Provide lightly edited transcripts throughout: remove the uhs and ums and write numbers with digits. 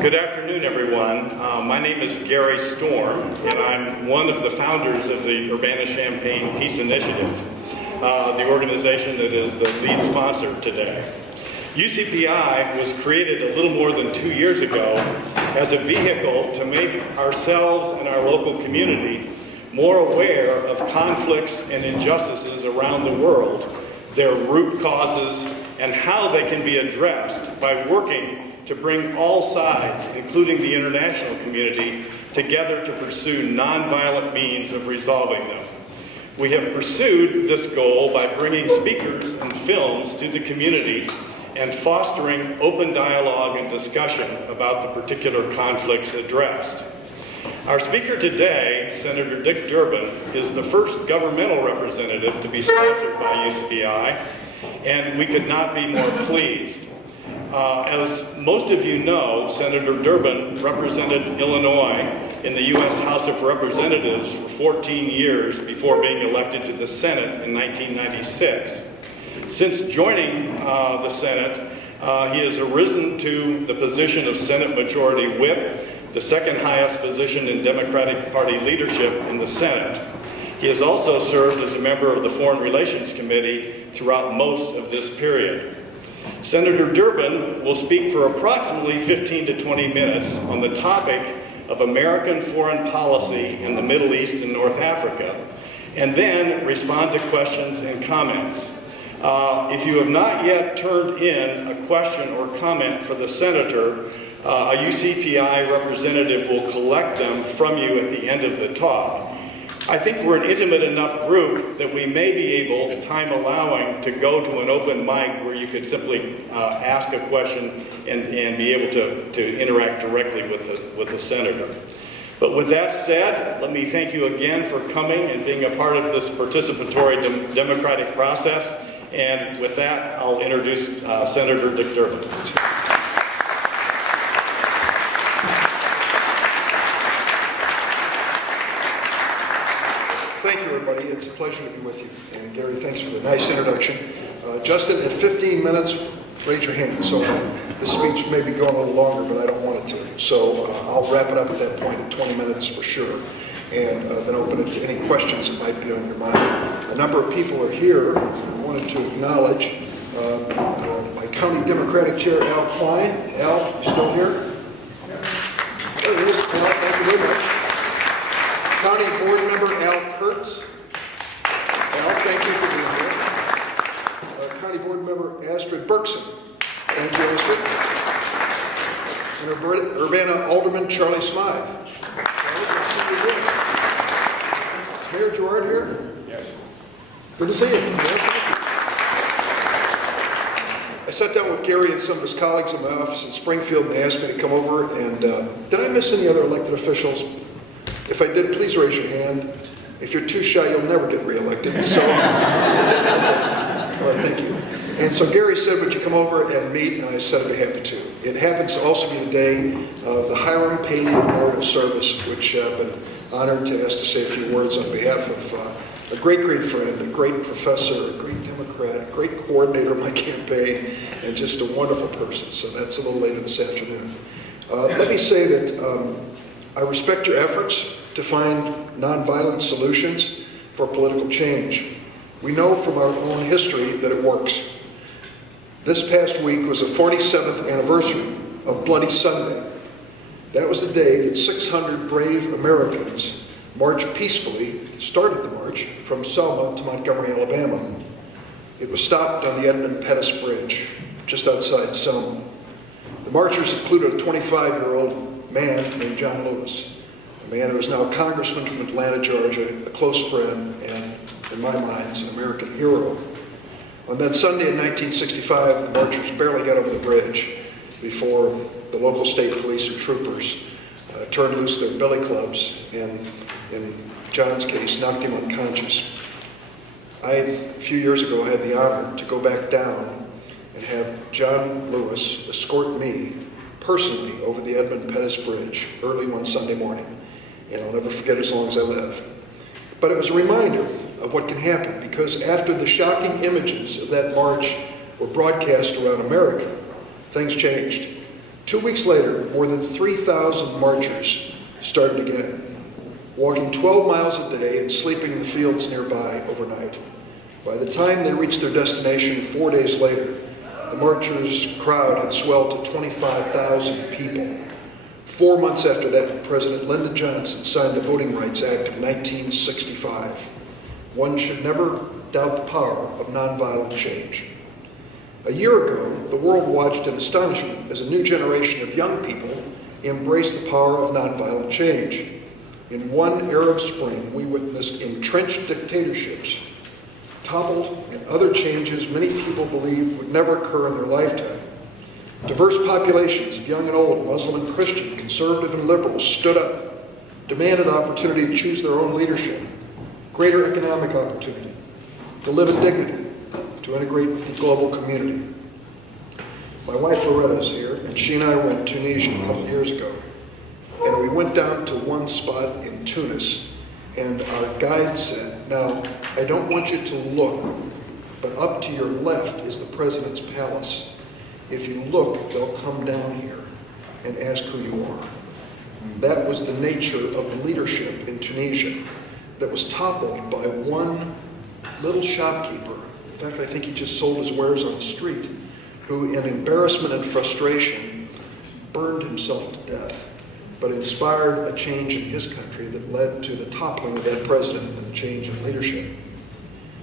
Good afternoon, everyone. My name is Gary Storm, and I'm one of the founders of the Urbana-Champaign Peace Initiative, the organization that is the lead sponsor today. UCPI was created a little more than 2 years ago as a vehicle to make ourselves and our local community more aware of conflicts and injustices around the world, their root causes, and how they can be addressed by working to bring all sides, including the international community, together to pursue nonviolent means of resolving them. We have pursued this goal by bringing speakers and films to the community and fostering open dialogue and discussion about the particular conflicts addressed. Our speaker today, Senator Dick Durbin, is the first governmental representative to be sponsored by UCPI, and we could not be more pleased. As most of you know, Senator Durbin represented Illinois in the U.S. House of Representatives for 14 years before being elected to the Senate in 1996. Since joining the Senate, he has arisen to the position of Senate Majority Whip, the second highest position in Democratic Party leadership in the Senate. He has also served as a member of the Foreign Relations Committee throughout most of this period. Senator Durbin will speak for approximately 15 to 20 minutes on the topic of American foreign policy in the Middle East and North Africa, and then respond to questions and comments. If you have not yet turned in a question or comment for the senator, a UCPI representative will collect them from you at the end of the talk. I think we're an intimate enough group that we may be able, time allowing, to go to an open mic where you could simply ask a question and be able to interact directly with the senator. But with that said, let me thank you again for coming and being a part of this participatory democratic process. And with that, I'll introduce Senator Dick Durbin. Thank you, everybody. It's a pleasure to be with you. And Gary, thanks for the nice introduction. Justin, at 15 minutes, raise your hand. So this speech may be going a little longer, but I don't want it to. So I'll wrap it up at that point at 20 minutes for sure. And then open it to any questions that might be on your mind. A number of people are here. I wanted to acknowledge my County Democratic Chair, Al Klein. Al, you still here? There he is. Al, thank you very much. County Board Member Al Kurtz. Al, thank you for being here. County Board Member Astrid Berkson. Thank you, Astrid. And Urbana Alderman Charlie Smythe. Mayor Gerard here? Yes. Good to see you. I sat down with Gary and some of his colleagues in my office in Springfield, and they asked me to come over. And did I miss any other elected officials? If I did, please raise your hand. If you're too shy, you'll never get reelected. So, all right, thank you. And so Gary said, would you come over and meet? And I said, I'd be happy to. It happens to also be the day of the Hiram Paley Memorial Service, which I've been honored to ask to say a few words on behalf of a great, great friend, a great professor, a great Democrat, a great coordinator of my campaign, and just a wonderful person. So that's a little later this afternoon. Let me say that I respect your efforts to find nonviolent solutions for political change. We know from our own history that it works. This past week was the 47th anniversary of Bloody Sunday. That was the day that 600 brave Americans marched peacefully, started the march, from Selma to Montgomery, Alabama. It was stopped on the Edmund Pettus Bridge, just outside Selma. The marchers included a 25-year-old man named John Lewis, a man who is now a congressman from Atlanta, Georgia, a close friend, and in my mind, is an American hero. On that Sunday in 1965, the marchers barely got over the bridge before the local state police or troopers turned loose their billy clubs and, in John's case, knocked him unconscious. A few years ago, I had the honor to go back down and have John Lewis escort me personally over the Edmund Pettus Bridge early one Sunday morning, and I'll never forget it as long as I live. But it was a reminder of what can happen, because after the shocking images of that march were broadcast around America, things changed. 2 weeks later, more than 3,000 marchers started again, walking 12 miles a day and sleeping in the fields nearby overnight. By the time they reached their destination 4 days later, the marchers' crowd had swelled to 25,000 people. 4 months after that, President Lyndon Johnson signed the Voting Rights Act of 1965. One should never doubt the power of nonviolent change. A year ago, the world watched in astonishment as a new generation of young people embraced the power of nonviolent change. In one Arab Spring, we witnessed entrenched dictatorships toppled and other changes many people believed would never occur in their lifetime. Diverse populations of young and old, Muslim and Christian, conservative and liberal stood up, demanded opportunity to choose their own leadership, greater economic opportunity, to live in dignity, to integrate with the global community. My wife Loretta is here, and she and I were in Tunisia a couple years ago. And we went down to one spot in Tunis, and our guide said, "Now, I don't want you to look, but up to your left is the president's palace. If you look, they'll come down here and ask who you are." That was the nature of the leadership in Tunisia that was toppled by one little shopkeeper. In fact, I think he just sold his wares on the street, who in embarrassment and frustration burned himself to death, but inspired a change in his country that led to the toppling of that president and the change in leadership.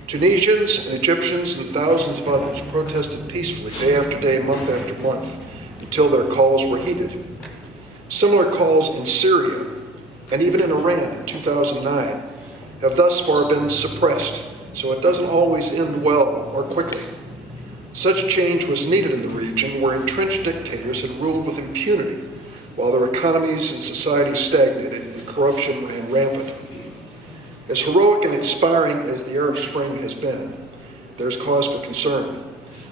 Tunisians and Egyptians and thousands of others protested peacefully day after day, month after month, until their calls were heeded. Similar calls in Syria and even in Iran in 2009 have thus far been suppressed, so it doesn't always end well or quickly. Such change was needed in the region where entrenched dictators had ruled with impunity while their economies and societies stagnated and corruption ran rampant. As heroic and inspiring as the Arab Spring has been, there's cause for concern.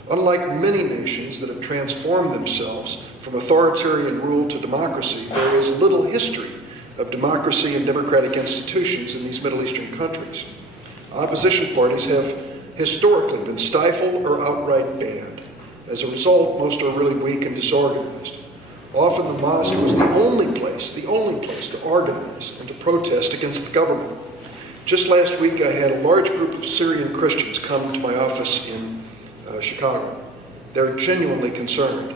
Unlike many nations that have transformed themselves from authoritarian rule to democracy, there is little history of democracy and democratic institutions in these Middle Eastern countries. Opposition parties have historically been stifled or outright banned. As a result, most are really weak and disorganized. Often the mosque was the only place to organize and to protest against the government. Just last week, I had a large group of Syrian Christians come to my office in Chicago. They're genuinely concerned.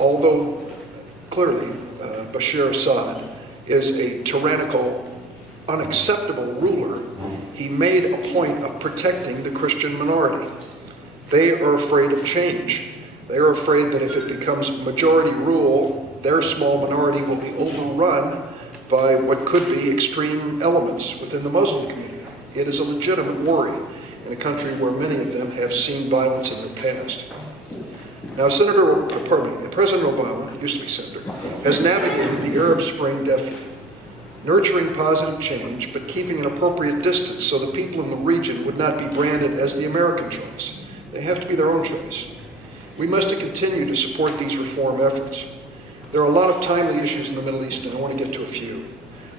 Although clearly Bashar Assad is a tyrannical, unacceptable ruler, he made a point of protecting the Christian minority. They are afraid of change. They are afraid that if it becomes majority rule, their small minority will be overrun by what could be extreme elements within the Muslim community. It is a legitimate worry in a country where many of them have seen violence in their past. Now, President Obama, used to be senator, has navigated the Arab Spring deftly, nurturing positive change, but keeping an appropriate distance so the people in the region would not be branded as the American choice. They have to be their own choice. We must continue to support these reform efforts. There are a lot of timely issues in the Middle East, and I want to get to a few.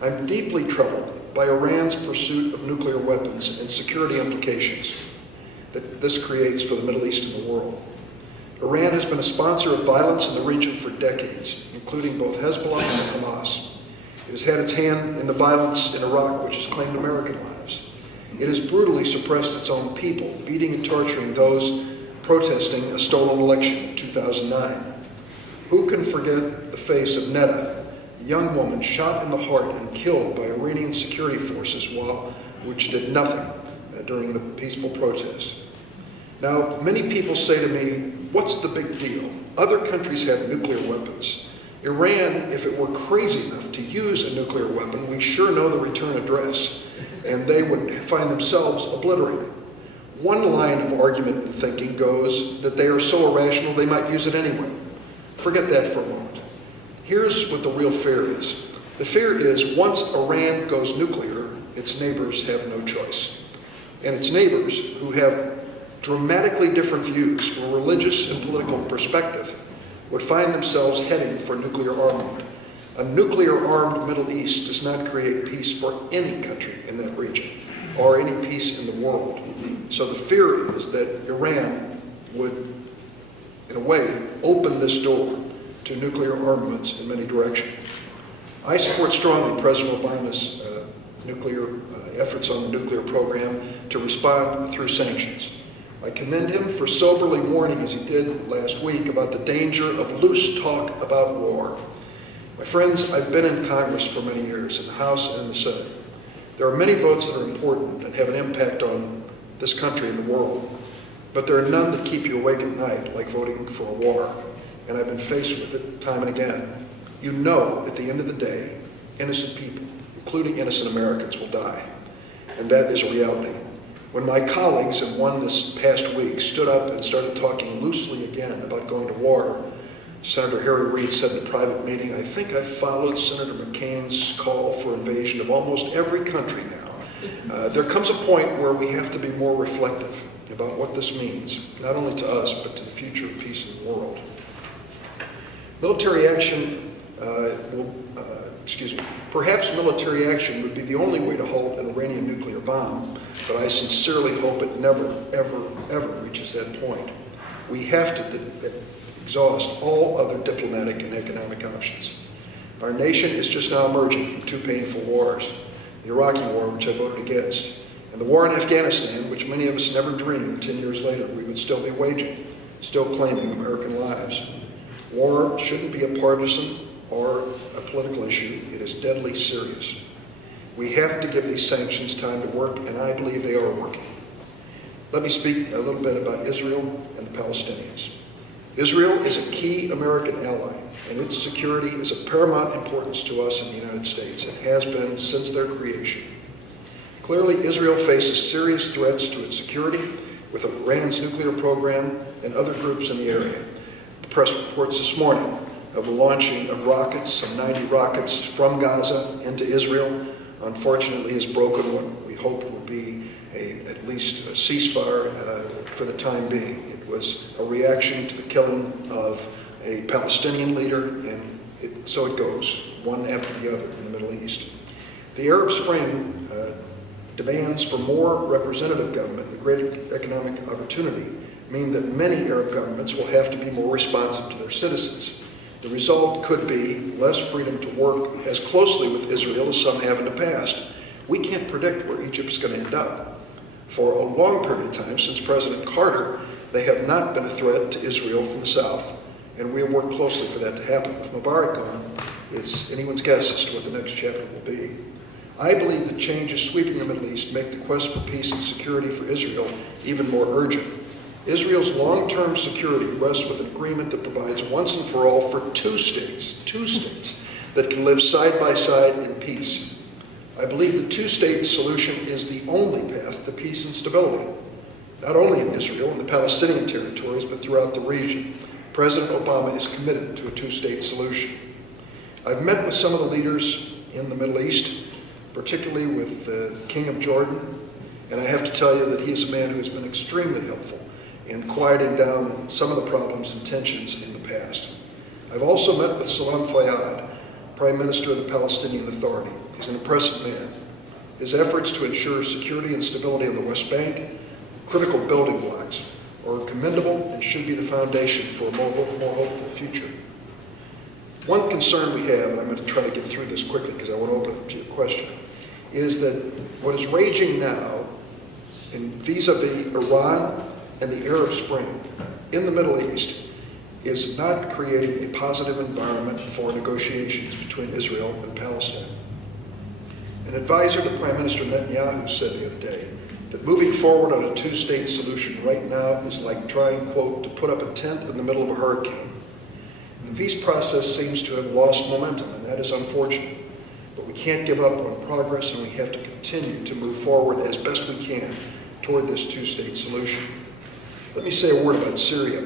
I'm deeply troubled by Iran's pursuit of nuclear weapons and security implications that this creates for the Middle East and the world. Iran has been a sponsor of violence in the region for decades, including both Hezbollah and Hamas. It has had its hand in the violence in Iraq, which has claimed American lives. It has brutally suppressed its own people, beating and torturing those protesting a stolen election in 2009. Who can forget the face of Neda, a young woman shot in the heart and killed by Iranian security forces which did nothing during the peaceful protest? Now, many people say to me, what's the big deal? Other countries have nuclear weapons. Iran, if it were crazy enough to use a nuclear weapon, we sure know the return address, and they would find themselves obliterated. One line of argument and thinking goes that they are so irrational they might use it anyway. Forget that for a moment. Here's what the real fear is. The fear is once Iran goes nuclear, its neighbors have no choice. And its neighbors, who have dramatically different views from a religious and political perspective, would find themselves heading for nuclear armament. A nuclear-armed Middle East does not create peace for any country in that region or any peace in the world. So the fear is that Iran would, in a way, open this door to nuclear armaments in many directions. I support strongly President Obama's efforts on the nuclear program to respond through sanctions. I commend him for soberly warning, as he did last week, about the danger of loose talk about war. My friends, I've been in Congress for many years, in the House and in the Senate. There are many votes that are important and have an impact on this country and the world, but there are none that keep you awake at night, like voting for a war. And I've been faced with it time and again. You know, at the end of the day, innocent people, including innocent Americans, will die. And that is a reality. When my colleagues, and one this past week, stood up and started talking loosely again about going to war, Senator Harry Reid said in a private meeting, "I think I've followed Senator McCain's call for invasion of almost every country now." There comes a point where we have to be more reflective about what this means, not only to us, but to the future of peace in the world. Military action perhaps military action would be the only way to halt an Iranian nuclear bomb, but I sincerely hope it never, ever, ever reaches that point. We have to exhaust all other diplomatic and economic options. Our nation is just now emerging from two painful wars, the Iraqi war, which I voted against, and the war in Afghanistan, which many of us never dreamed 10 years later we would still be waging, still claiming American lives. War shouldn't be a partisan or a political issue. It is deadly serious. We have to give these sanctions time to work, and I believe they are working. Let me speak a little bit about Israel and the Palestinians. Israel is a key American ally, and its security is of paramount importance to us in the United States. It has been since their creation. Clearly, Israel faces serious threats to its security with Iran's nuclear program and other groups in the area. The press reports this morning of the launching of rockets, some 90 rockets from Gaza into Israel. Unfortunately, has broken what we hoped would be at least a ceasefire for the time being. It was a reaction to the killing of a Palestinian leader, and so it goes, one after the other in the Middle East. The Arab Spring demands for more representative government and greater economic opportunity mean that many Arab governments will have to be more responsive to their citizens. The result could be less freedom to work as closely with Israel as some have in the past. We can't predict where Egypt is going to end up. For a long period of time, since President Carter, they have not been a threat to Israel from the south, and we have worked closely for that to happen. With Mubarak gone, it's anyone's guess as to what the next chapter will be. I believe that changes sweeping the Middle East make the quest for peace and security for Israel even more urgent. Israel's long-term security rests with an agreement that provides once and for all for two states that can live side by side in peace. I believe the two-state solution is the only path to peace and stability, not only in Israel and the Palestinian territories, but throughout the region. President Obama is committed to a two-state solution. I've met with some of the leaders in the Middle East, particularly with the King of Jordan, and I have to tell you that he is a man who has been extremely helpful in quieting down some of the problems and tensions in the past. I've also met with Salam Fayyad, Prime Minister of the Palestinian Authority. He's an impressive man. His efforts to ensure security and stability on the West Bank, critical building blocks, are commendable and should be the foundation for a more hopeful future. One concern we have, and I'm going to try to get through this quickly because I want to open it up to your question, is that what is raging now in vis-a-vis Iran and the Arab Spring in the Middle East is not creating a positive environment for negotiations between Israel and Palestine. An advisor to Prime Minister Netanyahu said the other day that moving forward on a two-state solution right now is like trying, quote, to put up a tent in the middle of a hurricane. The peace process seems to have lost momentum, and that is unfortunate. But we can't give up on progress, and we have to continue to move forward as best we can toward this two-state solution. Let me say a word about Syria.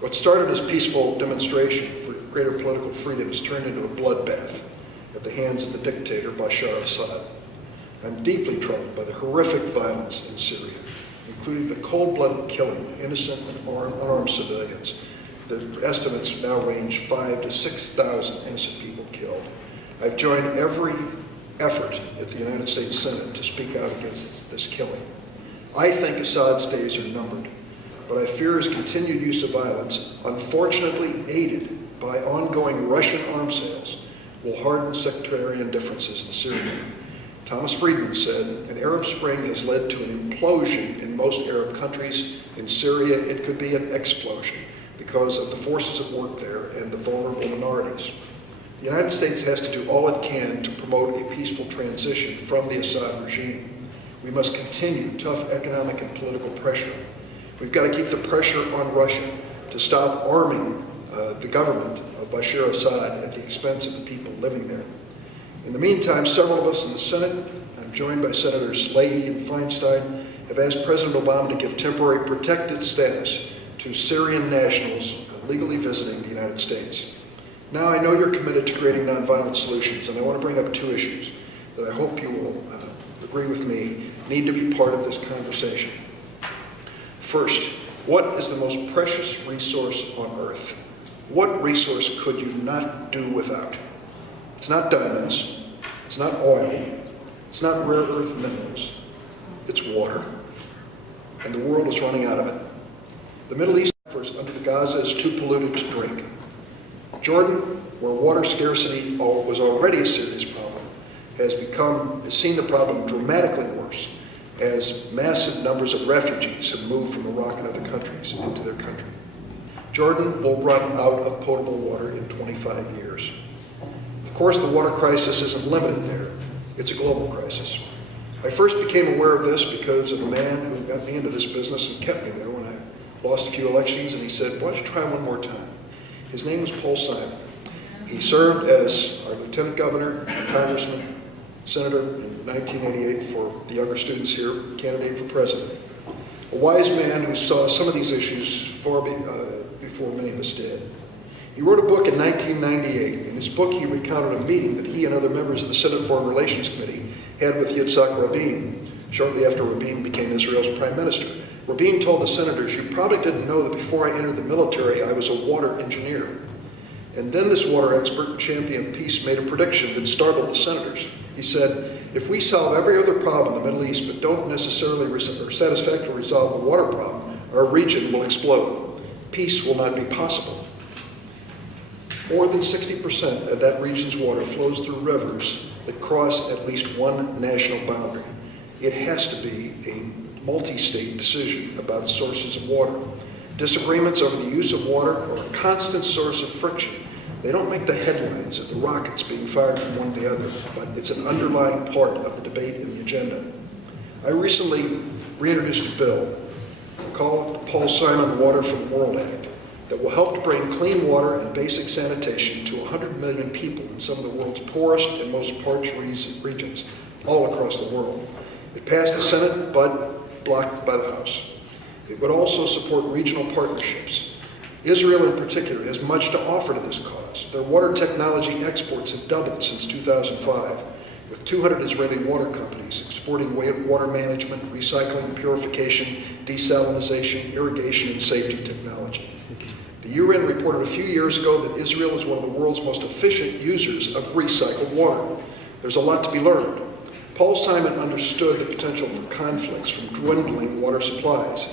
What started as peaceful demonstration for greater political freedom has turned into a bloodbath at the hands of the dictator Bashar Assad. I'm deeply troubled by the horrific violence in Syria, including the cold-blooded killing of innocent and unarmed civilians. The estimates now range 5,000 to 6,000 innocent people killed. I've joined every effort at the United States Senate to speak out against this killing. I think Assad's days are numbered, but I fear his continued use of violence, unfortunately aided by ongoing Russian arms sales will harden sectarian differences in Syria. Thomas Friedman said, an Arab Spring has led to an implosion in most Arab countries. In Syria, it could be an explosion because of the forces at work there and the vulnerable minorities. The United States has to do all it can to promote a peaceful transition from the Assad regime. We must continue tough economic and political pressure. We've got to keep the pressure on Russia to stop arming the government of Bashar Assad at the expense of the people living there. In the meantime, several of us in the Senate, I'm joined by Senators Leahy and Feinstein, have asked President Obama to give temporary protected status to Syrian nationals legally visiting the United States. Now, I know you're committed to creating nonviolent solutions, and I want to bring up two issues that I hope you will agree with me need to be part of this conversation. First, what is the most precious resource on earth? What resource could you not do without? It's not diamonds, it's not oil, it's not rare earth minerals, it's water. And the world is running out of it. The Middle East under the Gaza is too polluted to drink. Jordan, where water scarcity was already a serious problem, has seen the problem dramatically worse as massive numbers of refugees have moved from Iraq and other countries into their country. Jordan will run out of potable water in 25 years. Of course, the water crisis isn't limited there. It's a global crisis. I first became aware of this because of a man who got me into this business and kept me there when I lost a few elections, and he said, why don't you try one more time? His name was Paul Simon. He served as our lieutenant governor, congressman, senator in 1988 for the younger students here, candidate for president. A wise man who saw some of these issues far before many of us did. He wrote a book in 1998. In his book, he recounted a meeting that he and other members of the Senate Foreign Relations Committee had with Yitzhak Rabin shortly after Rabin became Israel's prime minister. Rabin told the senators, you probably didn't know that before I entered the military, I was a water engineer. And then this water expert and champion of peace made a prediction that startled the senators. He said, if we solve every other problem in the Middle East but don't necessarily or satisfactorily resolve the water problem, our region will explode. Peace will not be possible. More than 60% of that region's water flows through rivers that cross at least one national boundary. It has to be a multi-state decision about sources of water. Disagreements over the use of water are a constant source of friction. They don't make the headlines of the rockets being fired from one to the other, but it's an underlying part of the debate and the agenda. I recently reintroduced a bill called the Paul Simon Water for the World Act that will help to bring clean water and basic sanitation to 100 million people in some of the world's poorest and most parched regions all across the world. It passed the Senate, but blocked by the House. It would also support regional partnerships. Israel in particular has much to offer to this cause. Their water technology exports have doubled since 2005, with 200 Israeli water companies exporting water management, recycling, purification, desalinization, irrigation, and safety technology. The UN reported a few years ago that Israel is one of the world's most efficient users of recycled water. There's a lot to be learned. Paul Simon understood the potential for conflicts from dwindling water supplies,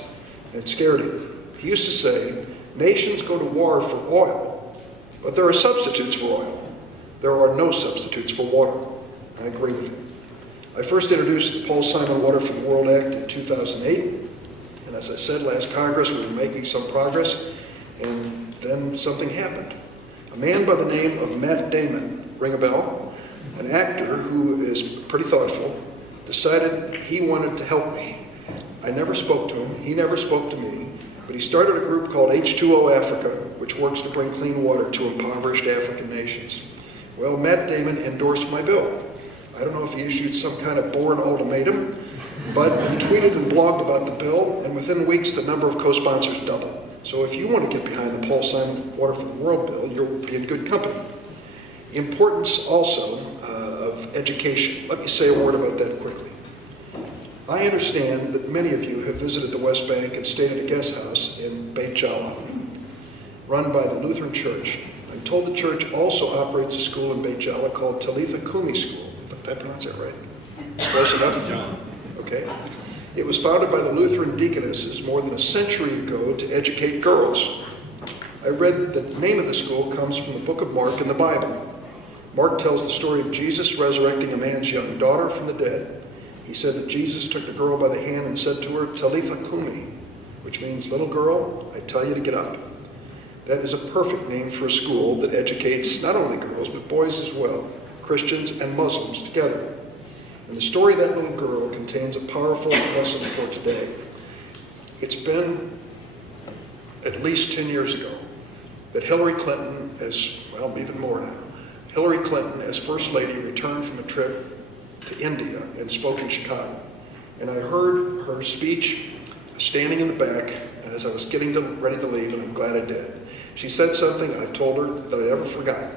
and it scared him. He used to say, nations go to war for oil, but there are substitutes for oil. There are no substitutes for water. I agree with him. I first introduced the Paul Simon Water for the World Act in 2008, and as I said, last Congress we were making some progress, and then something happened. A man by the name of Matt Damon, ring a bell, an actor who is pretty thoughtful, decided he wanted to help me. I never spoke to him, he never spoke to me, but he started a group called H2O Africa, which works to bring clean water to impoverished African nations. Well, Matt Damon endorsed my bill. I don't know if he issued some kind of boring ultimatum, but he tweeted and blogged about the bill, and within weeks the number of co-sponsors doubled. So if you want to get behind the Paul Simon Water for the World bill, you'll be in good company. Importance also of education. Let me say a word about that quickly. I understand that many of you have visited the West Bank and stayed at the guest house in Beit Jala, run by the Lutheran Church. I'm told the church also operates a school in Beit Jala called Talitha Kumi School. Did I pronounce that right? Close enough? Okay. It was founded by the Lutheran deaconesses more than a century ago to educate girls. I read the name of the school comes from the book of Mark in the Bible. Mark tells the story of Jesus resurrecting a man's young daughter from the dead. He said that Jesus took the girl by the hand and said to her, Talitha Kumi, which means, little girl, I tell you to get up. That is a perfect name for a school that educates not only girls, but boys as well, Christians and Muslims together. And the story of that little girl contains a powerful lesson for today. It's been at least 10 years ago that Hillary Clinton, even more now, Hillary Clinton, as First Lady, returned from a trip to India and spoke in Chicago. And I heard her speech standing in the back as I was getting ready to leave, and I'm glad I did. She said something I've told her that I never forgot.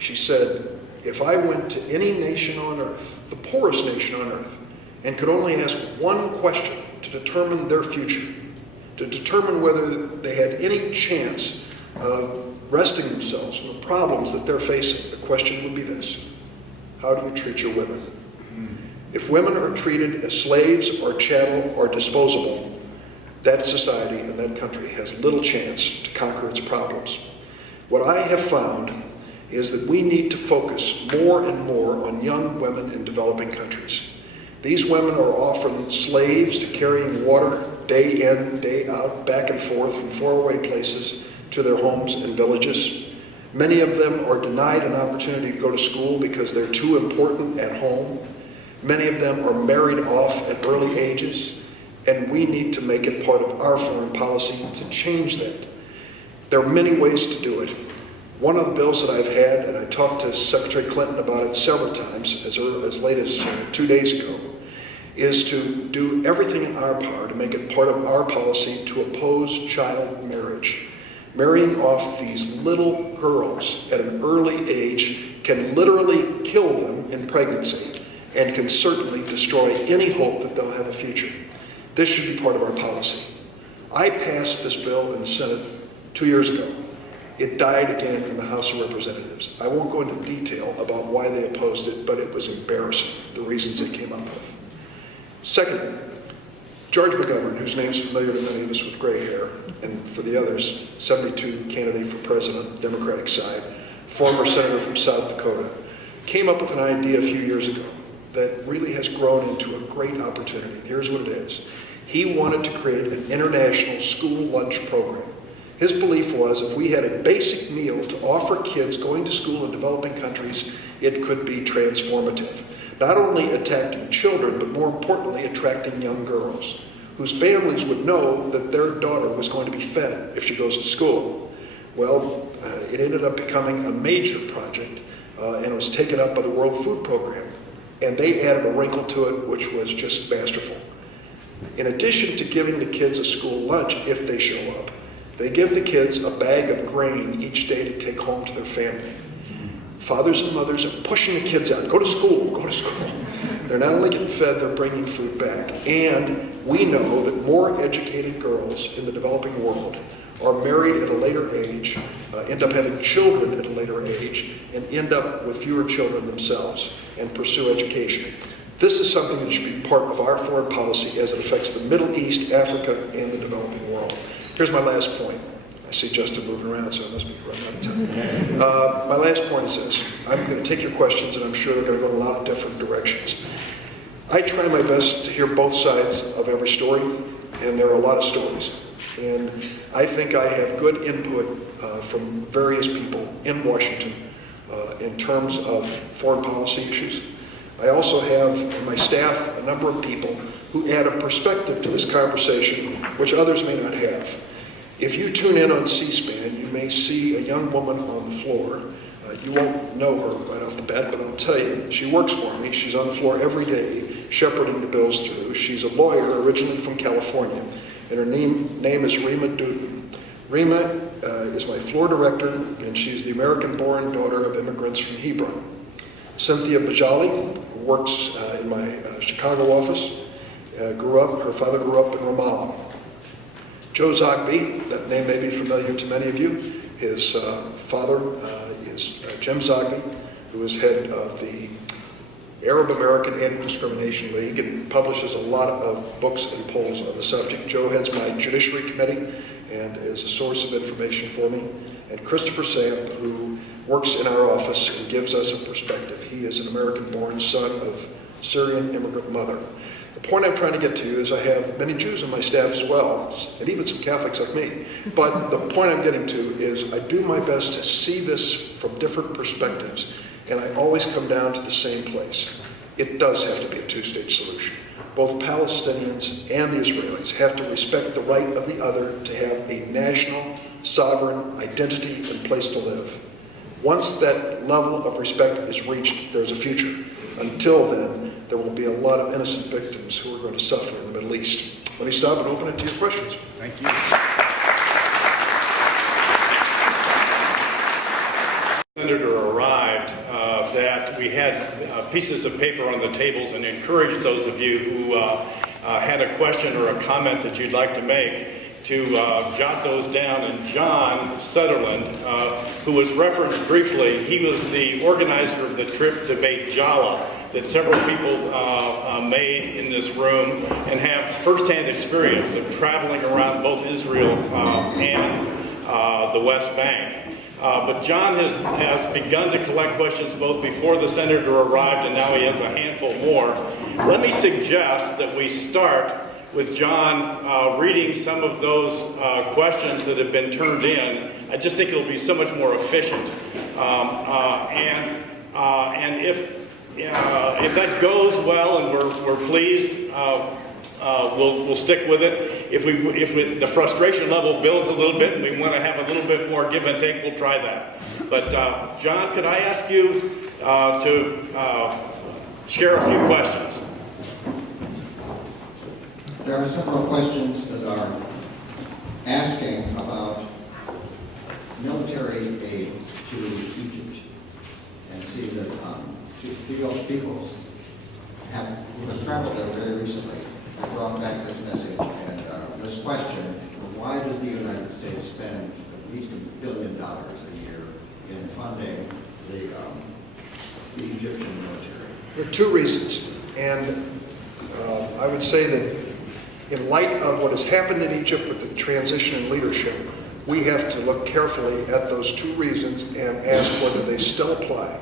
She said, if I went to any nation on earth, the poorest nation on earth, and could only ask one question to determine their future, to determine whether they had any chance of wresting themselves from the problems that they're facing, the question would be this: how do you treat your women? If women are treated as slaves or chattel or disposable, that society and that country has little chance to conquer its problems. What I have found is that we need to focus more and more on young women in developing countries. These women are often slaves to carrying water day in, day out, back and forth from faraway places to their homes and villages. Many of them are denied an opportunity to go to school because they're too important at home. Many of them are married off at early ages, and we need to make it part of our foreign policy to change that. There are many ways to do it. One of the bills that I've had, and I talked to Secretary Clinton about it several times, as late as 2 days ago, is to do everything in our power to make it part of our policy to oppose child marriage. Marrying off these little girls at an early age can literally kill them in pregnancy and can certainly destroy any hope that they'll have a future. This should be part of our policy. I passed this bill in the Senate 2 years ago. It died again in the House of Representatives. I won't go into detail about why they opposed it, but it was embarrassing, the reasons it came up with. Secondly, George McGovern, whose name's familiar to many of us with gray hair, and for the others, 72 candidate for president, Democratic side, former senator from South Dakota, came up with an idea a few years ago that really has grown into a great opportunity. Here's what it is. He wanted to create an international school lunch program. His belief was if we had a basic meal to offer kids going to school in developing countries, it could be transformative. Not only attracting children, but more importantly, attracting young girls whose families would know that their daughter was going to be fed if she goes to school. Well, it ended up becoming a major project, and it was taken up by the World Food Program. And they added a wrinkle to it, which was just masterful. In addition to giving the kids a school lunch if they show up, they give the kids a bag of grain each day to take home to their family. Fathers and mothers are pushing the kids out. Go to school, go to school. They're not only getting fed, they're bringing food back. And we know that more educated girls in the developing world are married at a later age, end up having children at a later age, and end up with fewer children themselves and pursue education. This is something that should be part of our foreign policy as it affects the Middle East, Africa, and the developing world. Here's my last point. I see Justin moving around, so I must be running out of time. My last point is this. I'm going to take your questions, and I'm sure they're going to go in a lot of different directions. I try my best to hear both sides of every story, and there are a lot of stories. And I think I have good input from various people in Washington in terms of foreign policy issues. I also have on my staff a number of people who add a perspective to this conversation which others may not have. If you tune in on C-SPAN, you may see a young woman on the floor. You won't know her right off the bat, but I'll tell you, she works for me. She's on the floor every day, shepherding the bills through. She's a lawyer originally from California, and her name is Rima Durbin. Rima is my floor director, and she's the American-born daughter of immigrants from Hebron. Cynthia Bajali works in my Chicago office. Her father grew up in Ramallah. Joe Zogby, that name may be familiar to many of you. His father is Jim Zogby, who is head of the Arab American Anti-Discrimination League and publishes a lot of books and polls on the subject. Joe heads my Judiciary Committee, and is a source of information for me, and Christopher Samp, who works in our office and gives us a perspective. He is an American-born son of Syrian immigrant mother. The point I'm trying to get to is I have many Jews on my staff as well, and even some Catholics like me. But the point I'm getting to is I do my best to see this from different perspectives, and I always come down to the same place. It does have to be a two-state solution. Both Palestinians and the Israelis have to respect the right of the other to have a national, sovereign identity and place to live. Once that level of respect is reached, there's a future. Until then, there will be a lot of innocent victims who are going to suffer in the Middle East. Let me stop and open it to your questions. Thank you. Senator arrived, that we had pieces of paper on the tables and encouraged those of you who had a question or a comment that you'd like to make to jot those down. And John Sutherland, who was referenced briefly, he was the organizer of the trip to Beit Jala that several people made in this room and have firsthand experience of traveling around both Israel and the West Bank. But John has begun to collect questions both before the senator arrived and now he has a handful more. Let me suggest that we start with John reading some of those questions that have been turned in. I just think it'll be so much more efficient. And if that goes well and we're pleased, we'll stick with it. If the frustration level builds a little bit and we want to have a little bit more give and take, we'll try that. But John, could I ask you to share a few questions? There are several questions that are asking about military aid to Egypt, and see that the peoples who have traveled there very recently have brought back this message and this question: why does the United States spend at least $1 billion a year in funding the Egyptian military? There are two reasons, and I would say that in light of what has happened in Egypt with the transition in leadership, we have to look carefully at those two reasons and ask whether they still apply.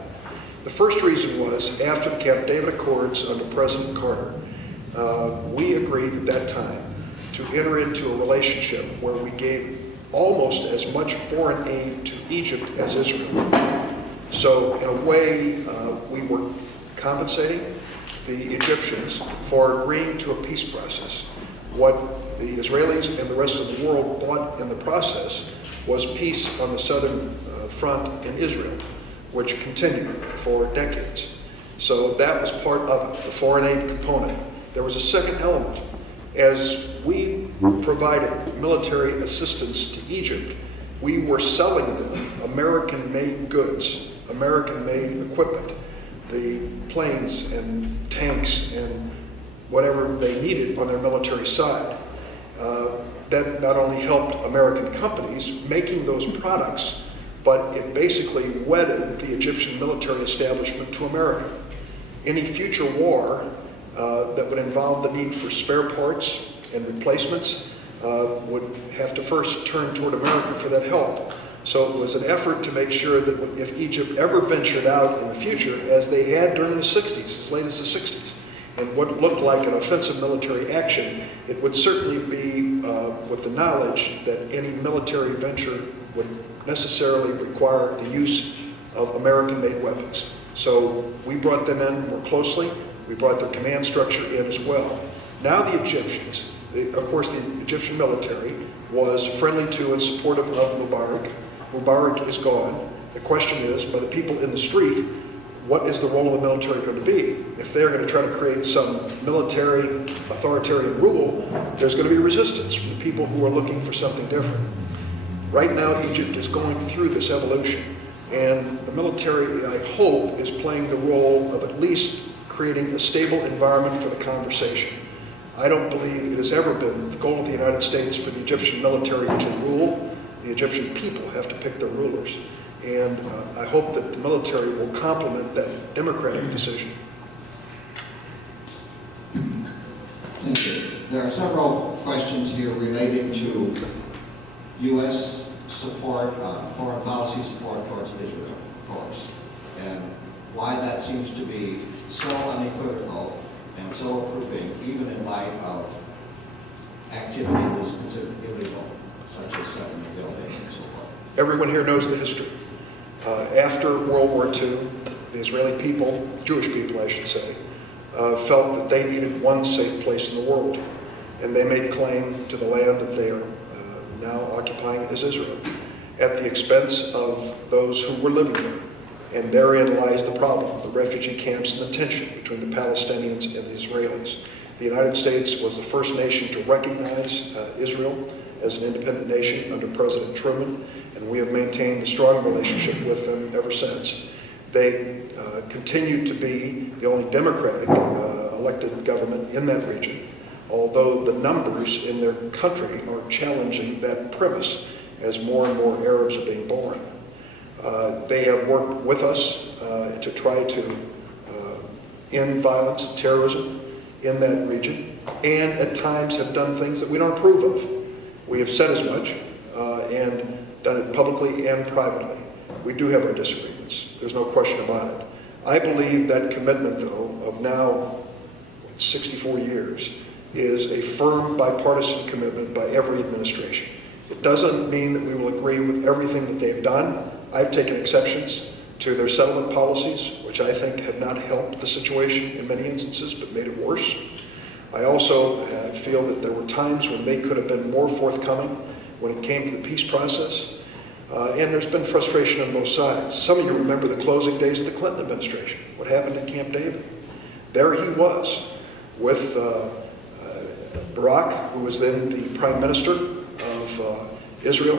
The first reason was, after the Camp David Accords under President Carter, we agreed at that time to enter into a relationship where we gave almost as much foreign aid to Egypt as Israel. So in a way, we were compensating the Egyptians for agreeing to a peace process. What the Israelis and the rest of the world bought in the process was peace on the southern front in Israel, which continued for decades. So that was part of it, the foreign aid component. There was a second element. As we provided military assistance to Egypt, we were selling them American-made goods, American-made equipment, the planes and tanks and whatever they needed on their military side. That not only helped American companies making those products, but it basically wedded the Egyptian military establishment to America. Any future war that would involve the need for spare parts and replacements would have to first turn toward America for that help. So it was an effort to make sure that if Egypt ever ventured out in the future, as they had during the 60s, as late as the 60s, and what looked like an offensive military action, it would certainly be with the knowledge that any military venture would necessarily require the use of American-made weapons. So we brought them in more closely. We brought their command structure in as well. Now the Egyptians, of course the Egyptian military was friendly to and supportive of Mubarak. Mubarak is gone. The question is, by the people in the street, what is the role of the military going to be? If they're going to try to create some military authoritarian rule, there's going to be resistance from the people who are looking for something different. Right now, Egypt is going through this evolution, and the military, I hope, is playing the role of at least creating a stable environment for the conversation. I don't believe it has ever been the goal of the United States for the Egyptian military to rule. The Egyptian people have to pick their rulers. And I hope that the military will complement that democratic decision. Thank you. There are several questions here relating to U.S. support, foreign policy support towards Israel, of course, and why that seems to be so unequivocal and so approving, even in light of activity that is considered illegal, such as setting a building and so forth. Everyone here knows the history. After World War II, the Israeli people, Jewish people I should say, felt that they needed one safe place in the world. And they made claim to the land that they are now occupying as Israel, at the expense of those who were living there. And therein lies the problem, the refugee camps and the tension between the Palestinians and the Israelis. The United States was the first nation to recognize Israel as an independent nation under President Truman, and we have maintained a strong relationship with them ever since. They continue to be the only Democratic elected government in that region, although the numbers in their country are challenging that premise as more and more Arabs are being born. They have worked with us to try to end violence and terrorism in that region, and at times have done things that we don't approve of. We have said as much and done it publicly and privately. We do have our disagreements. There's no question about it. I believe that commitment, though, of now 64 years, is a firm bipartisan commitment by every administration. It doesn't mean that we will agree with everything that they've done. I've taken exceptions to their settlement policies, which I think have not helped the situation in many instances, but made it worse. I also feel that there were times when they could have been more forthcoming when it came to the peace process. And there's been frustration on both sides. Some of you remember the closing days of the Clinton administration, what happened in Camp David. There he was with Barack, who was then the prime minister of Israel,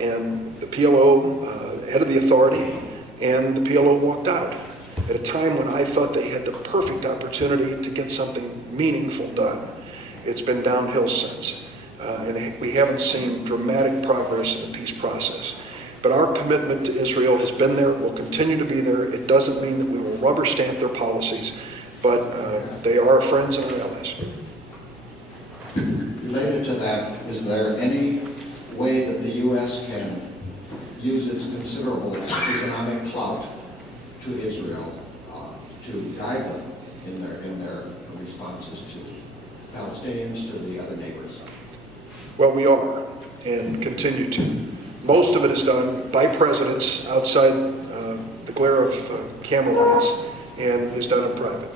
and the PLO, head of the authority, and the PLO walked out at a time when I thought they had the perfect opportunity to get something meaningful done. It's been downhill since, and we haven't seen dramatic progress in the peace process. But our commitment to Israel has been there, will continue to be there. It doesn't mean that we will rubber stamp their policies, but they are our friends and our allies. Related to that, is there any way that the U.S. can use its considerable economic clout to Israel to guide them in their responses to Palestinians, to the other neighbors? Well, we are, and continue to. Most of it is done by presidents outside the glare of camera lights, and is done in private.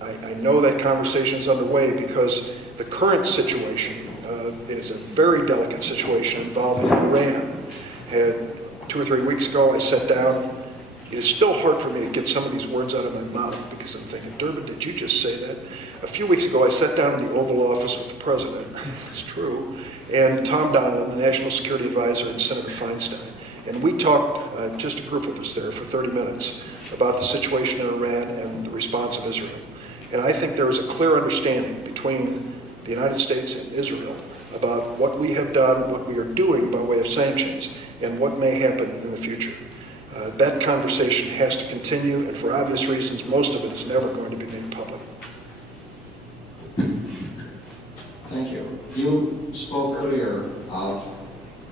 I know that conversation is underway because the current situation is a very delicate situation involving Iran. And 2 or 3 weeks ago, I sat down. It is still hard for me to get some of these words out of my mouth because I'm thinking, Durbin, did you just say that? A few weeks ago, I sat down in the Oval Office with the president, it's true, and Tom Donilon, the National Security Advisor, and Senator Feinstein. And we talked, just a group of us there, for 30 minutes about the situation in Iran and the response of Israel. And I think there is a clear understanding between the United States and Israel about what we have done, what we are doing by way of sanctions, and what may happen in the future. That conversation has to continue, and for obvious reasons, most of it is never going to be made public. Thank you. You spoke earlier of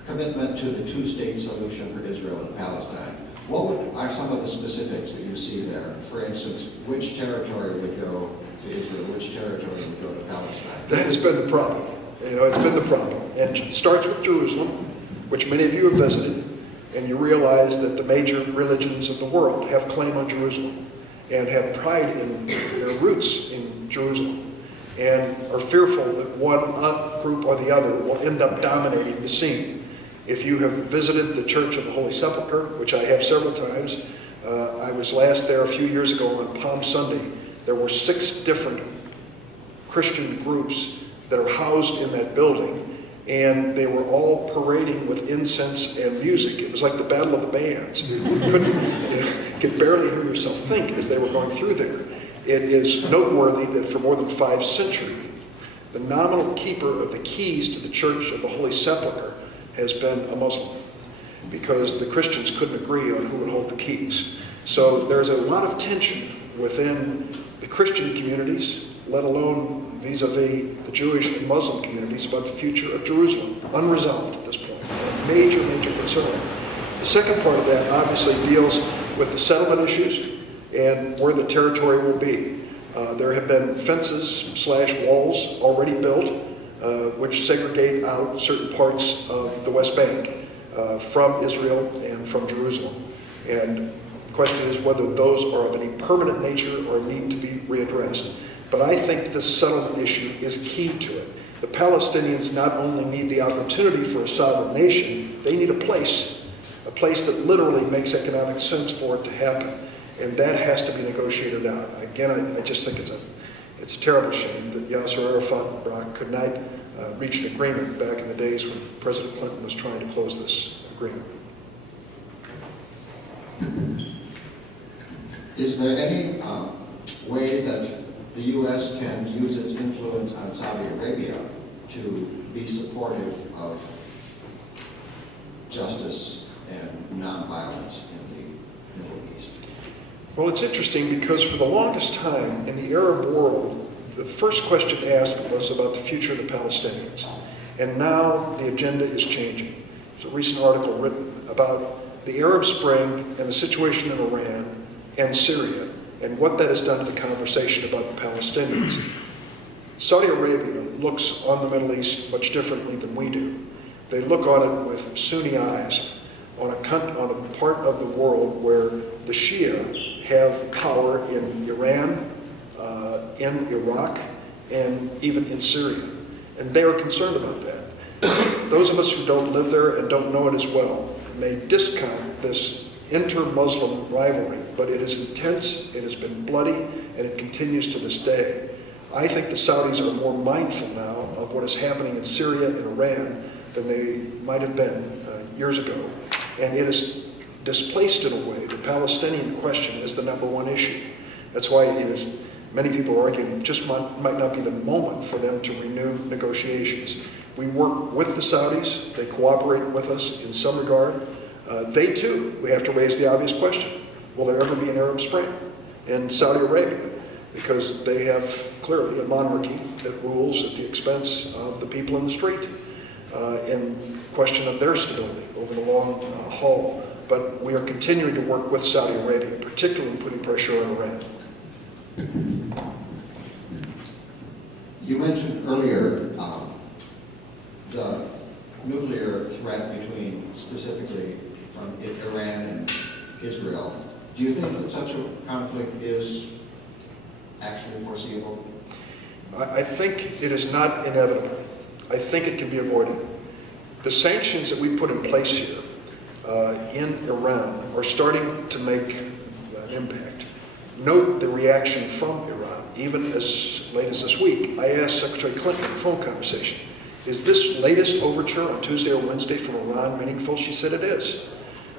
commitment to the two-state solution for Israel and Palestine. What are some of the specifics that you see there? For instance, which territory would go to Israel, which territory would go to Palestine? That has been the problem. It's been the problem. And it starts with Jerusalem, which many of you have visited, and you realize that the major religions of the world have claim on Jerusalem and have pride in their roots in Jerusalem and are fearful that one group or the other will end up dominating the scene. If you have visited the Church of the Holy Sepulchre, which I have several times, I was last there a few years ago on Palm Sunday. There were 6 different Christian groups that are housed in that building, and they were all parading with incense and music. It was like the Battle of the Bands. You could barely hear yourself think as they were going through there. It is noteworthy that for more than 5 centuries, the nominal keeper of the keys to the Church of the Holy Sepulchre has been a Muslim, because the Christians couldn't agree on who would hold the keys. So there's a lot of tension within the Christian communities, let alone vis-a-vis the Jewish and Muslim communities about the future of Jerusalem, unresolved at this point, a major, major concern. The second part of that obviously deals with the settlement issues and where the territory will be. There have been fences/walls already built which segregate out certain parts of the West Bank from Israel and from Jerusalem. And the question is whether those are of any permanent nature or need to be readdressed. But I think this settlement issue is key to it. The Palestinians not only need the opportunity for a sovereign nation, they need a place that literally makes economic sense for it to happen. And that has to be negotiated out. Again, I just think it's a terrible shame that Yasser Arafat and Barak could not reach an agreement back in the days when President Clinton was trying to close this agreement. Is there any way that the U.S. can use its influence on Saudi Arabia to be supportive of justice and nonviolence in the Middle East? Well, it's interesting because for the longest time in the Arab world, the first question asked was about the future of the Palestinians. And now the agenda is changing. There's a recent article written about the Arab Spring and the situation in Iran and Syria and what that has done to the conversation about the Palestinians. Saudi Arabia looks on the Middle East much differently than we do. They look on it with Sunni eyes, on a part of the world where the Shia have power in Iran, in Iraq, and even in Syria. And they are concerned about that. Those of us who don't live there and don't know it as well may discount this inter-Muslim rivalry, but it is intense, it has been bloody, and it continues to this day. I think the Saudis are more mindful now of what is happening in Syria and Iran than they might have been years ago. And it has displaced in a way the Palestinian question as the number one issue. That's why it is, many people are arguing, just might not be the moment for them to renew negotiations. We work with the Saudis, they cooperate with us in some regard. They too, we have to raise the obvious question, will there ever be an Arab Spring in Saudi Arabia? Because they have clearly a monarchy that rules at the expense of the people in the street in question of their stability over the long haul. But we are continuing to work with Saudi Arabia, particularly putting pressure on Iran. You mentioned earlier the nuclear threat between, specifically from Iran and Israel. Do you think that such a conflict is actually foreseeable? I think it is not inevitable. I think it can be avoided. The sanctions that we put in place here in Iran are starting to make an impact. Note the reaction from Iran. Even as late as this week, I asked Secretary Clinton in a phone conversation, is this latest overture on Tuesday or Wednesday from Iran meaningful? She said it is.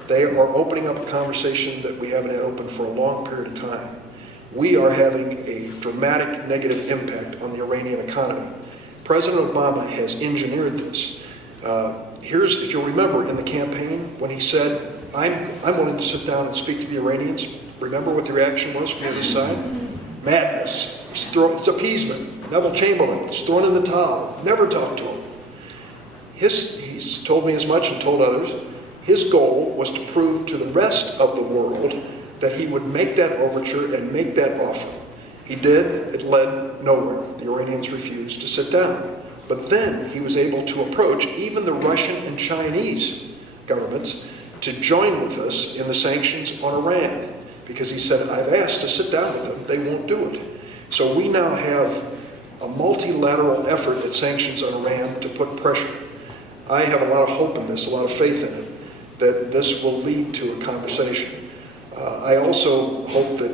They are opening up a conversation that we haven't had open for a long period of time. We are having a dramatic negative impact on the Iranian economy. President Obama has engineered this. Here's, if you'll remember, in the campaign when he said, I'm willing to sit down and speak to the Iranians. Remember what the reaction was from the other side? Madness. It's appeasement. Neville Chamberlain is thrown in the towel. Never talked to him. He's told me as much and told others. His goal was to prove to the rest of the world that he would make that overture and make that offer. He did. It led nowhere. The Iranians refused to sit down. But then he was able to approach even the Russian and Chinese governments to join with us in the sanctions on Iran. Because he said, I've asked to sit down with them, they won't do it. So we now have a multilateral effort at sanctions on Iran to put pressure. I have a lot of hope in this, a lot of faith in it, that this will lead to a conversation. I also hope that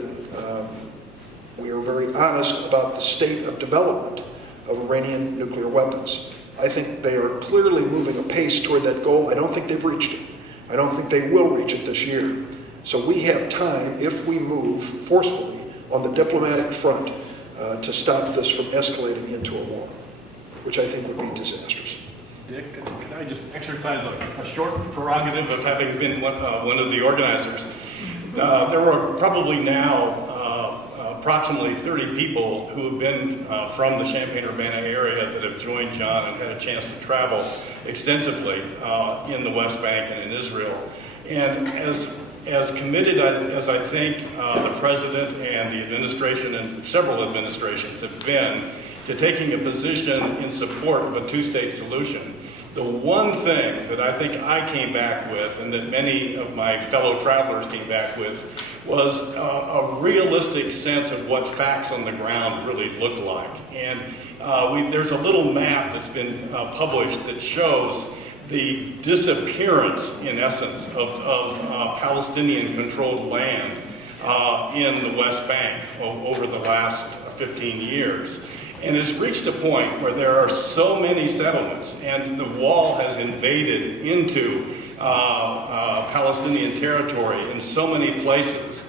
we are very honest about the state of development of Iranian nuclear weapons. I think they are clearly moving apace toward that goal. I don't think they've reached it. I don't think they will reach it this year. So we have time, if we move forcefully on the diplomatic front, to stop this from escalating into a war, which I think would be disastrous. Dick, can I just exercise a short prerogative of having been one of the organizers? There are probably now approximately 30 people who have been from the Champaign-Urbana area that have joined John and had a chance to travel extensively in the West Bank and in Israel. And as committed as I think the President and the administration and several administrations have been to taking a position in support of a two-state solution, the one thing that I think I came back with, and that many of my fellow travelers came back with, was a realistic sense of what facts on the ground really look like. And there's a little map that's been published that shows the disappearance, in essence, of Palestinian-controlled land in the West Bank over the last 15 years. And it's reached a point where there are so many settlements, and the wall has invaded into Palestinian territory in so many places.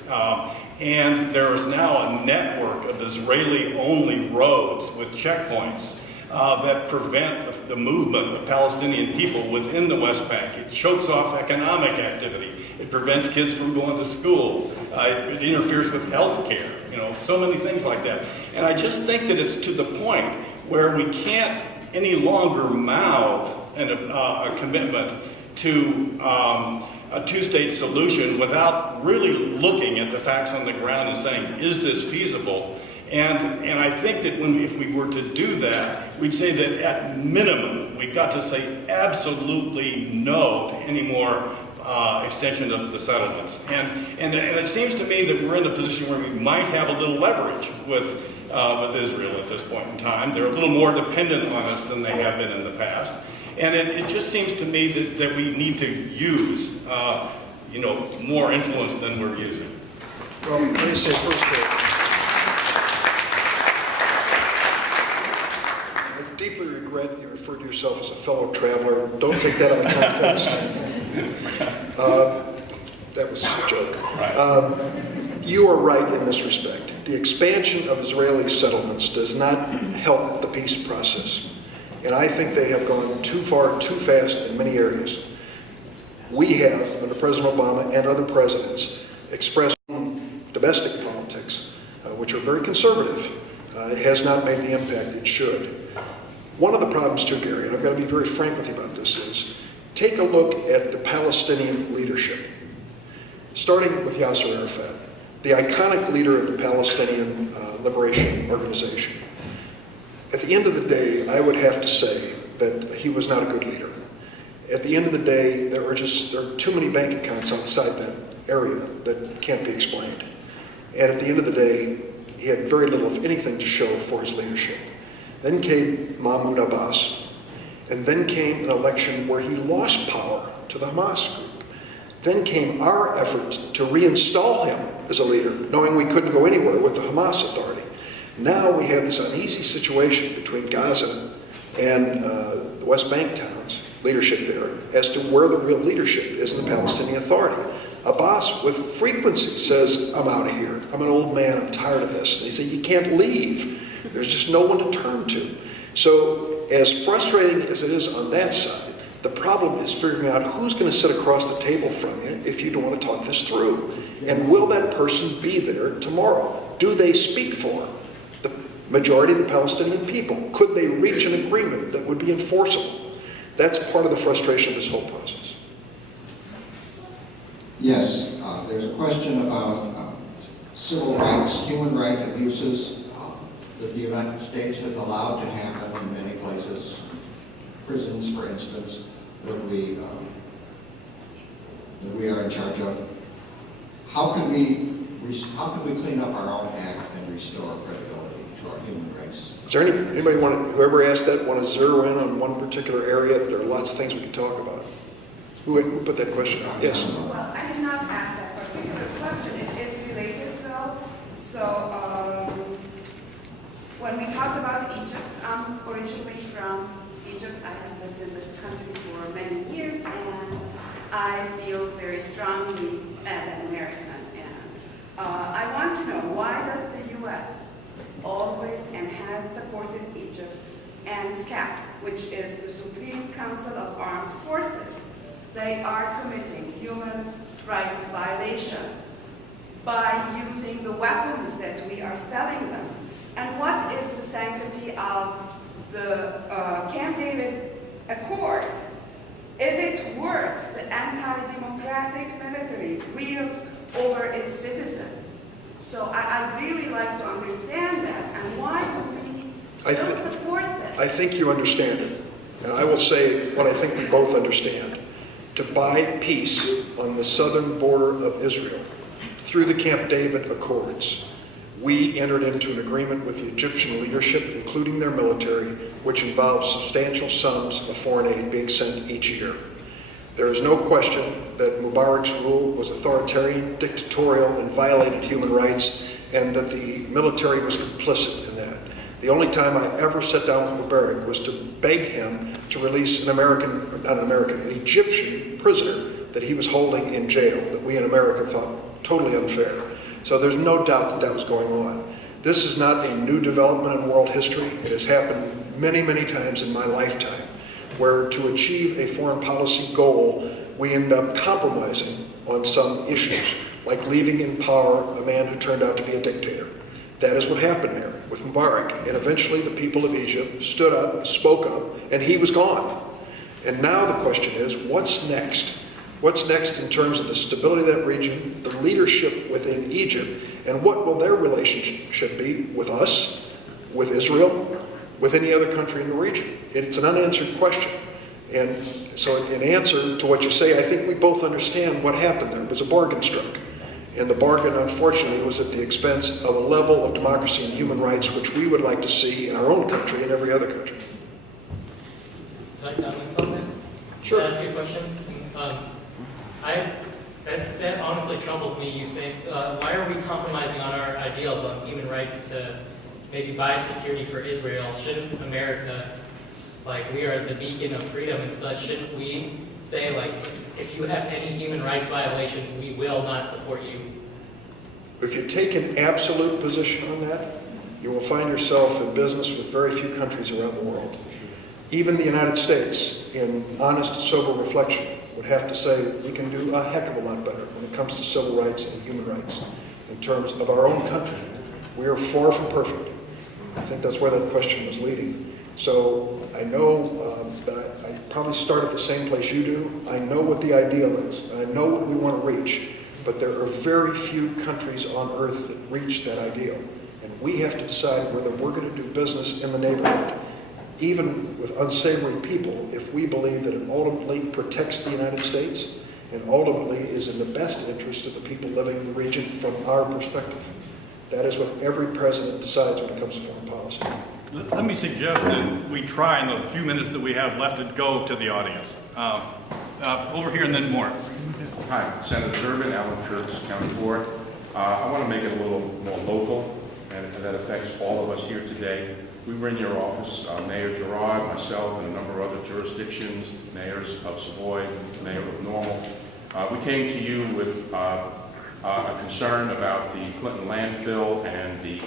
And there is now a network of Israeli-only roads with checkpoints that prevent the movement of Palestinian people within the West Bank. It chokes off economic activity. It prevents kids from going to school. It interferes with health care, so many things like that. And I just think that it's to the point where we can't any longer mouth a commitment to a two-state solution without really looking at the facts on the ground and saying, is this feasible? And I think that if we were to do that, we'd say that at minimum, we've got to say absolutely no to any more extension of the settlements. And it seems to me that we're in a position where we might have a little leverage with Israel at this point in time. They're a little more dependent on us than they have been in the past. And it just seems to me that we need to use more influence than we're using. Well, let me say first that I deeply regret you referred to yourself as a fellow traveler. Don't take that out of context. That was a joke. You are right in this respect. The expansion of Israeli settlements does not help the peace process. And I think they have gone too far, too fast in many areas. We have, under President Obama and other presidents, expressed domestic politics, which are very conservative. It has not made the impact it should. One of the problems too, Gary, and I've got to be very frank with you about this, is take a look at the Palestinian leadership, starting with Yasser Arafat, the iconic leader of the Palestinian Liberation Organization. At the end of the day, I would have to say that he was not a good leader. At the end of the day, there are too many bank accounts outside that area that can't be explained. And at the end of the day, he had very little, if anything, to show for his leadership. Then came Mahmoud Abbas, and then came an election where he lost power to the Hamas group. Then came our effort to reinstall him as a leader, knowing we couldn't go anywhere with the Hamas Authority. Now we have this uneasy situation between Gaza and the West Bank towns, leadership there, as to where the real leadership is in the Palestinian Authority. Abbas, with frequency, says, I'm out of here. I'm an old man. I'm tired of this. And he said, you can't leave. There's just no one to turn to. So as frustrating as it is on that side, the problem is figuring out who's going to sit across the table from you if you don't want to talk this through. And will that person be there tomorrow? Do they speak for the majority of the Palestinian people? Could they reach an agreement that would be enforceable? That's part of the frustration of this whole process. Yes, there's a question about civil rights, human rights abuses that the United States has allowed to happen in many places. Prisons, for instance, that we are in charge of. How can we clean up our own act and restore credibility to our human rights? Is there anybody whoever asked that want to zero in on one particular area? There are lots of things we can talk about. Who put that question out? Yes. Well, I did not ask that particular question. It is related though. So when we talk about Egypt, I'm originally from Egypt. I have lived in this country for many years, and I feel very strongly as an American. And I want to know, why does the U.S. always and has supported Egypt and SCAF, which is the Supreme Council of Armed Forces? They are committing human rights violation. by using the weapons that we are selling them? And what is the sanctity of the Camp David Accord? Is it worth the anti-democratic military wields over its citizens? So I'd really like to understand that, and why would we still support this? I think you understand it. And I will say what I think we both understand. To buy peace on the southern border of Israel through the Camp David Accords, we entered into an agreement with the Egyptian leadership, including their military, which involves substantial sums of foreign aid being sent each year. There is no question that Mubarak's rule was authoritarian, dictatorial, and violated human rights, and that the military was complicit in that. The only time I ever sat down with Mubarak was to beg him to release an Egyptian prisoner that he was holding in jail, that we in America thought totally unfair. So there's no doubt that that was going on. This is not a new development in world history. It has happened many, many times in my lifetime, where to achieve a foreign policy goal, we end up compromising on some issues, like leaving in power a man who turned out to be a dictator. That is what happened there with Mubarak. And eventually the people of Egypt stood up, spoke up, and he was gone. And now the question is, what's next? What's next in terms of the stability of that region, the leadership within Egypt, and what will their relationship be with us, with Israel, with any other country in the region? It's an unanswered question. And so in answer to what you say, I think we both understand what happened there. It was a bargain struck. And the bargain, unfortunately, was at the expense of a level of democracy and human rights which we would like to see in our own country and every other country. Can I comment something? Sure. Can I ask you a question? That honestly troubles me. You think, why are we compromising on our ideals on human rights to maybe buy security for Israel? Shouldn't America, like we are the beacon of freedom and such, shouldn't we say, like, if you have any human rights violations, we will not support you? If you take an absolute position on that, you will find yourself in business with very few countries around the world. Even the United States, in honest, sober reflection, would have to say we can do a heck of a lot better when it comes to civil rights and human rights in terms of our own country. We are far from perfect. I think that's where that question was leading. So I know that I probably start at the same place you do. I know what the ideal is, and I know what we want to reach, but there are very few countries on earth that reach that ideal. And we have to decide whether we're going to do business in the neighborhood, even with unsavory people, if we believe that it ultimately protects the United States and ultimately is in the best interest of the people living in the region from our perspective. That is what every president decides when it comes to foreign policy. Let me suggest that we try in the few minutes that we have left to go to the audience. Over here and then more. Hi, Senator Durbin, Alan Kurtz, County Board. I want to make it a little more local, and that affects all of us here today. We were in your office, Mayor Gerard, myself, and a number of other jurisdictions, mayors of Savoy, Mayor of Normal. We came to you with a concern about the Clinton landfill and the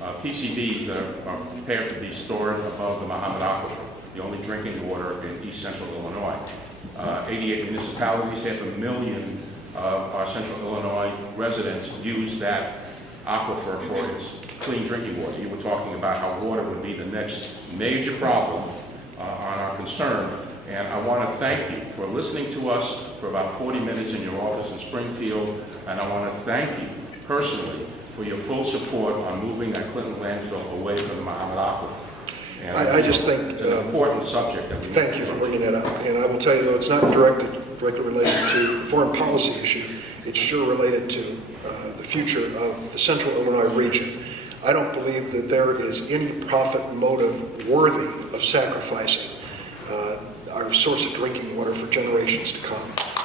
PCBs that are prepared to be stored above the Muhammad Aquifer, the only drinking water in East Central Illinois. 88 municipalities, 500,000 of our Central Illinois residents use that aquifer for its clean drinking water. You were talking about how water would be the next major problem on our concern. And I want to thank you for listening to us for about 40 minutes in your office in Springfield. And I want to thank you personally for your full support on moving that Clinton landfill away from the Muhammad Aquifer. And I just think it's an important subject that we thank you for bringing that up. And I will tell you, though, it's not directly related to the foreign policy issue. It's sure related to the future of the Central Illinois region. I don't believe that there is any profit motive worthy of sacrificing our source of drinking water for generations to come.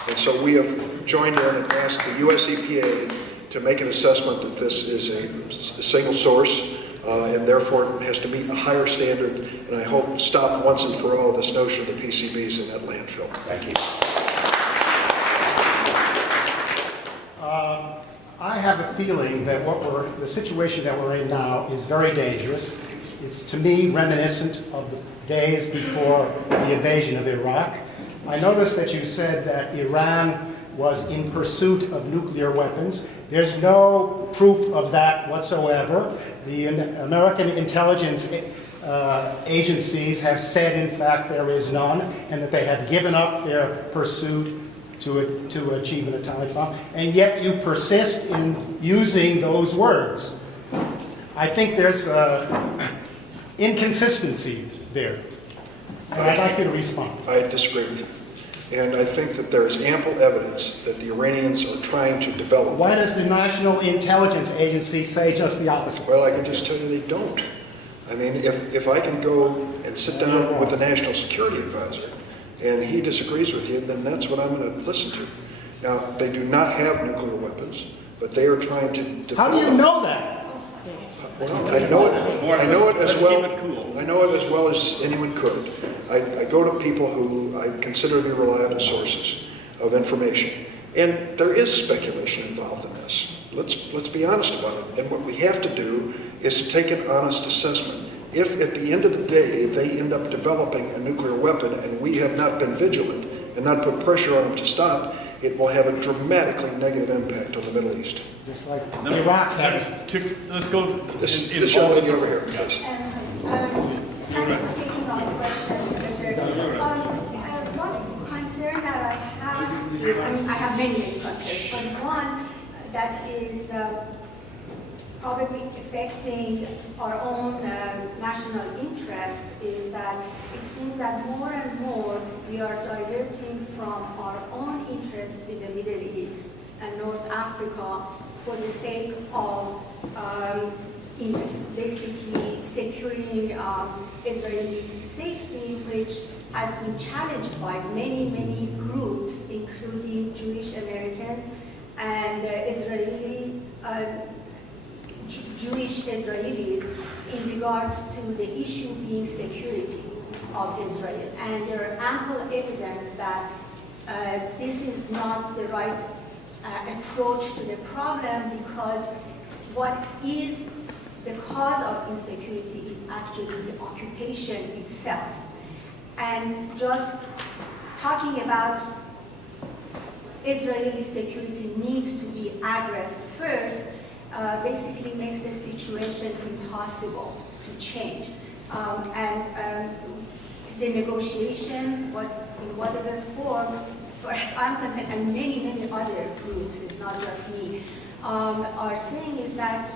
And so we have joined in and asked the U.S. EPA to make an assessment that this is a single source, and therefore it has to meet a higher standard, and I hope stop once and for all this notion of the PCBs in that landfill. Thank you. I have a feeling that the situation that we're in now is very dangerous. It's, to me, reminiscent of the days before the invasion of Iraq. I noticed that you said that Iran was in pursuit of nuclear weapons, There's no proof of that whatsoever. The American intelligence agencies have said, in fact, there is none, and that they have given up their pursuit to achieve an atomic bomb, and yet you persist in using those words. I think there's inconsistency there, and I'd like you to respond. I disagree with you. And I think that there is ample evidence that the Iranians are trying to develop. Why does the National Intelligence Agency say just the opposite? Well, I can just tell you they don't. I mean, if I can go and sit down with the National Security Advisor and he disagrees with you, then that's what I'm going to listen to. Now, they do not have nuclear weapons, but they are trying to develop. How do you know that? Well, I know it as well. I know it as well as anyone could. I go to people who I consider to be reliable sources of information, and there is speculation involved in this. Let's be honest about it. And what we have to do is to take an honest assessment. If at the end of the day they end up developing a nuclear weapon and we have not been vigilant and not put pressure on them to stop, it will have a dramatically negative impact on the Middle East. Just like Iraq has. Let's go. This young lady over here, please. Taking on questions, one concern that I have is, I have many concerns, but one that is probably affecting our own national interest is that it seems that more and more we are diverting from our own interest in the Middle East and North Africa for the sake of basically securing Israeli safety, which has been challenged by many, many groups, including Jewish Americans and Jewish Israelis, in regards to the issue being security of Israel. And there are ample evidence that this is not the right approach to the problem, because what is the cause of insecurity is actually the occupation itself. And just talking about Israeli security needs to be addressed first basically makes the situation impossible to change. The negotiations, in whatever form, as far as I'm concerned, and many, many other groups, it's not just me, are saying is that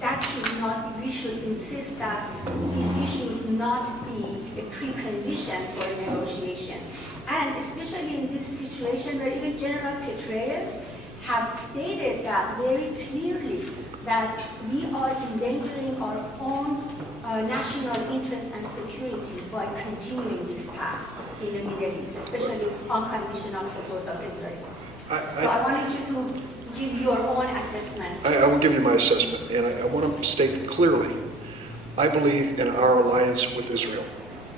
that should not be, we should insist that these issues not be a precondition for a negotiation. And especially in this situation where even General Petraeus have stated that very clearly, that we are endangering our own national interest and security by continuing this path in the Middle East, especially unconditional support of Israel. So I wanted you to give your own assessment. I will give you my assessment, and I want to state clearly, I believe in our alliance with Israel.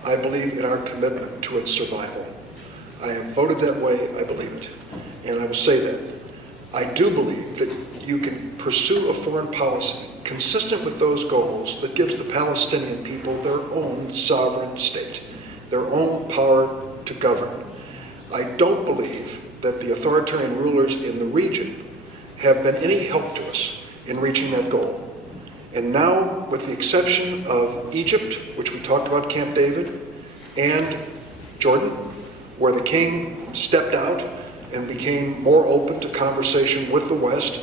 I believe in our commitment to its survival. I have voted that way, I believe it. And I will say that. I do believe that you can pursue a foreign policy consistent with those goals that gives the Palestinian people their own sovereign state, their own power to govern. I don't believe that the authoritarian rulers in the region have been any help to us in reaching that goal. And now, with the exception of Egypt, which we talked about, Camp David, and Jordan, where the king stepped out and became more open to conversation with the West,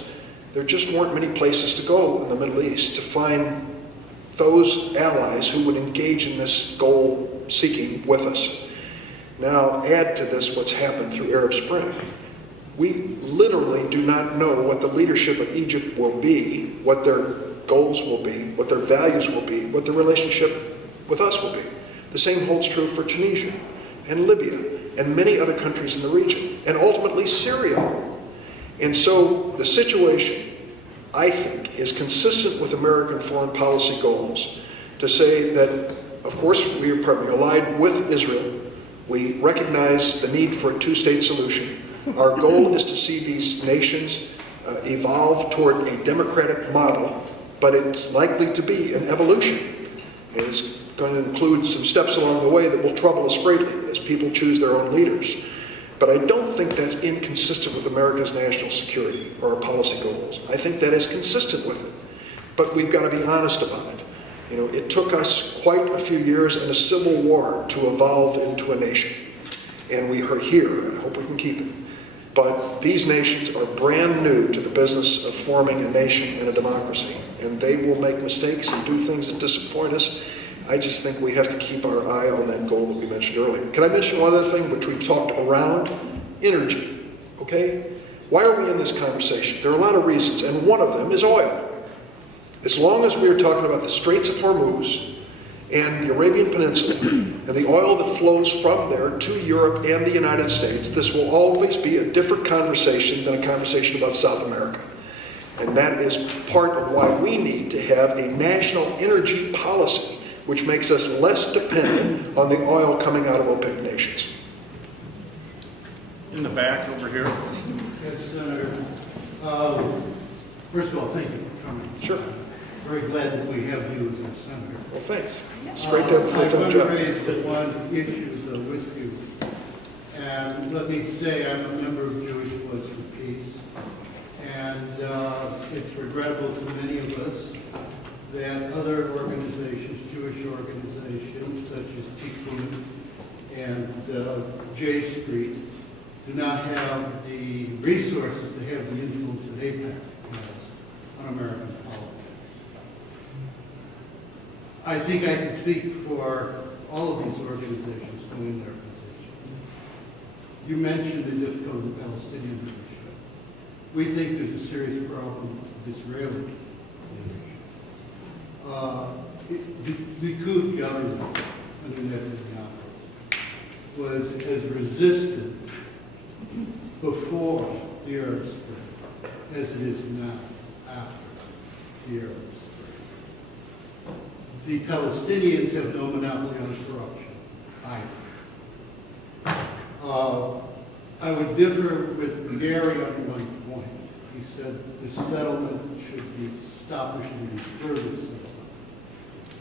there just weren't many places to go in the Middle East to find those allies who would engage in this goal seeking with us. Now, add to this what's happened through Arab Spring. We literally do not know what the leadership of Egypt will be, what their goals will be, what their values will be, what their relationship with us will be. The same holds true for Tunisia and Libya and many other countries in the region, and ultimately Syria. And so the situation, I think, is consistent with American foreign policy goals to say that, of course, we are allied with Israel. We recognize the need for a two-state solution. Our goal is to see these nations evolve toward a democratic model, but it's likely to be an evolution. It's going to include some steps along the way that will trouble us greatly as people choose their own leaders. But I don't think that's inconsistent with America's national security or our policy goals. I think that is consistent with it. But we've got to be honest about it. You know, it took us quite a few years and a civil war to evolve into a nation. And we are here, and I hope we can keep it. But these nations are brand new to the business of forming a nation and a democracy. And they will make mistakes and do things that disappoint us. I just think we have to keep our eye on that goal that we mentioned earlier. Can I mention one other thing, which we've talked around? Energy, okay? Why are we in this conversation? There are a lot of reasons, and one of them is oil. As long as we are talking about the Straits of Hormuz and the Arabian Peninsula and the oil that flows from there to Europe and the United States, this will always be a different conversation than a conversation about South America. And that is part of why we need to have a national energy policy which makes us less dependent on the oil coming out of OPEC nations. In the back over here. Yes, Senator. First of all, thank you for coming. Sure. Very glad that we have you as our senator. Well, thanks. It's great to have a I full-time want to job. raise one issue with you. And let me say I'm a member of Jewish Voice for Peace. And it's regrettable to many of us that other organizations, Jewish organizations such as Tikkun and J Street, do not have the resources to have the influence that AIPAC has on American politics. I think I can speak for all of these organizations knowing their position. You mentioned the difficulty of the Palestinian leadership. We think there's a serious problem with Israeli leadership. The Likud government under Netanyahu was as resistant before the Arab Spring as it is now after the Arab Spring. The Palestinians have no monopoly on corruption either. I would differ with Gary on one point. He said the settlement should be stopped, or should be further settlement.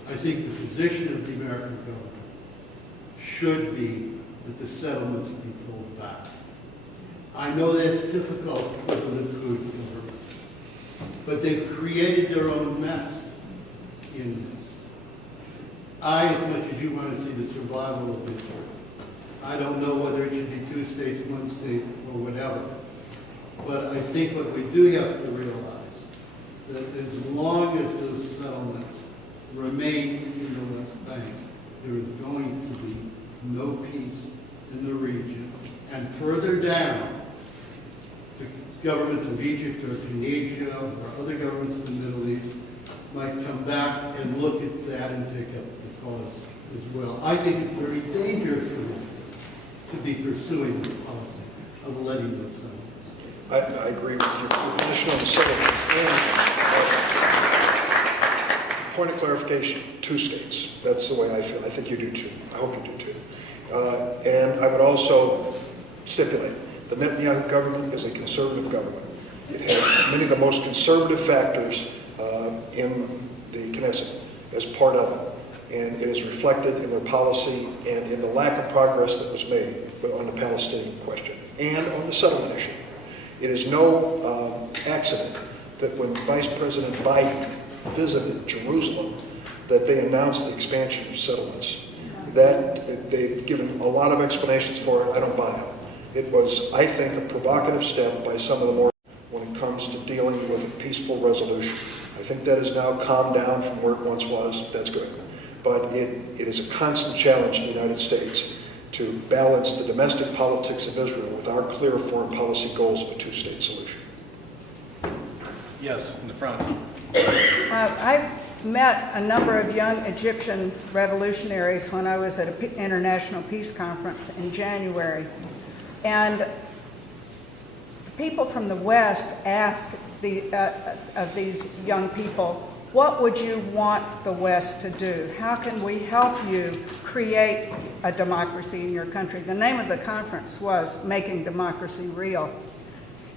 I think the position of the American government should be that the settlements be pulled back. I know that's difficult for the Likud government, but they've created their own mess in this. As much as you want to see the survival of Israel, I don't know whether it should be 2 states, 1 state, or whatever. But I think what we do have to realize that as long as those settlements remain in the West Bank, there is going to be no peace in the region. And further down, the governments of Egypt or Tunisia or other governments in the Middle East might come back and look at that and take up the cause as well. I think it's very dangerous for them to be pursuing this policy of letting those settlements. I agree with your position on the settlement. And, point of clarification, 2 states. That's the way I feel. I think you do too. I hope you do too. And I would also stipulate, the Netanyahu government is a conservative government. It has many of the most conservative factors in the Knesset as part of it. And it is reflected in their policy and in the lack of progress that was made on the Palestinian question and on the settlement issue. It is no accident that when Vice President Biden visited Jerusalem, that they announced the expansion of settlements. That they've given a lot of explanations for it. I don't buy it. It was, I think, a provocative step by some of the more when it comes to dealing with a peaceful resolution. I think that has now calmed down from where it once was. That's good. But it is a constant challenge to the United States to balance the domestic politics of Israel with our clear foreign policy goals of a 2-state solution. Yes, in the front. I met a number of young Egyptian revolutionaries when I was at an international peace conference in January. And people from the West asked of these young people, what would you want the West to do? How can we help you create a democracy in your country? The name of the conference was Making Democracy Real.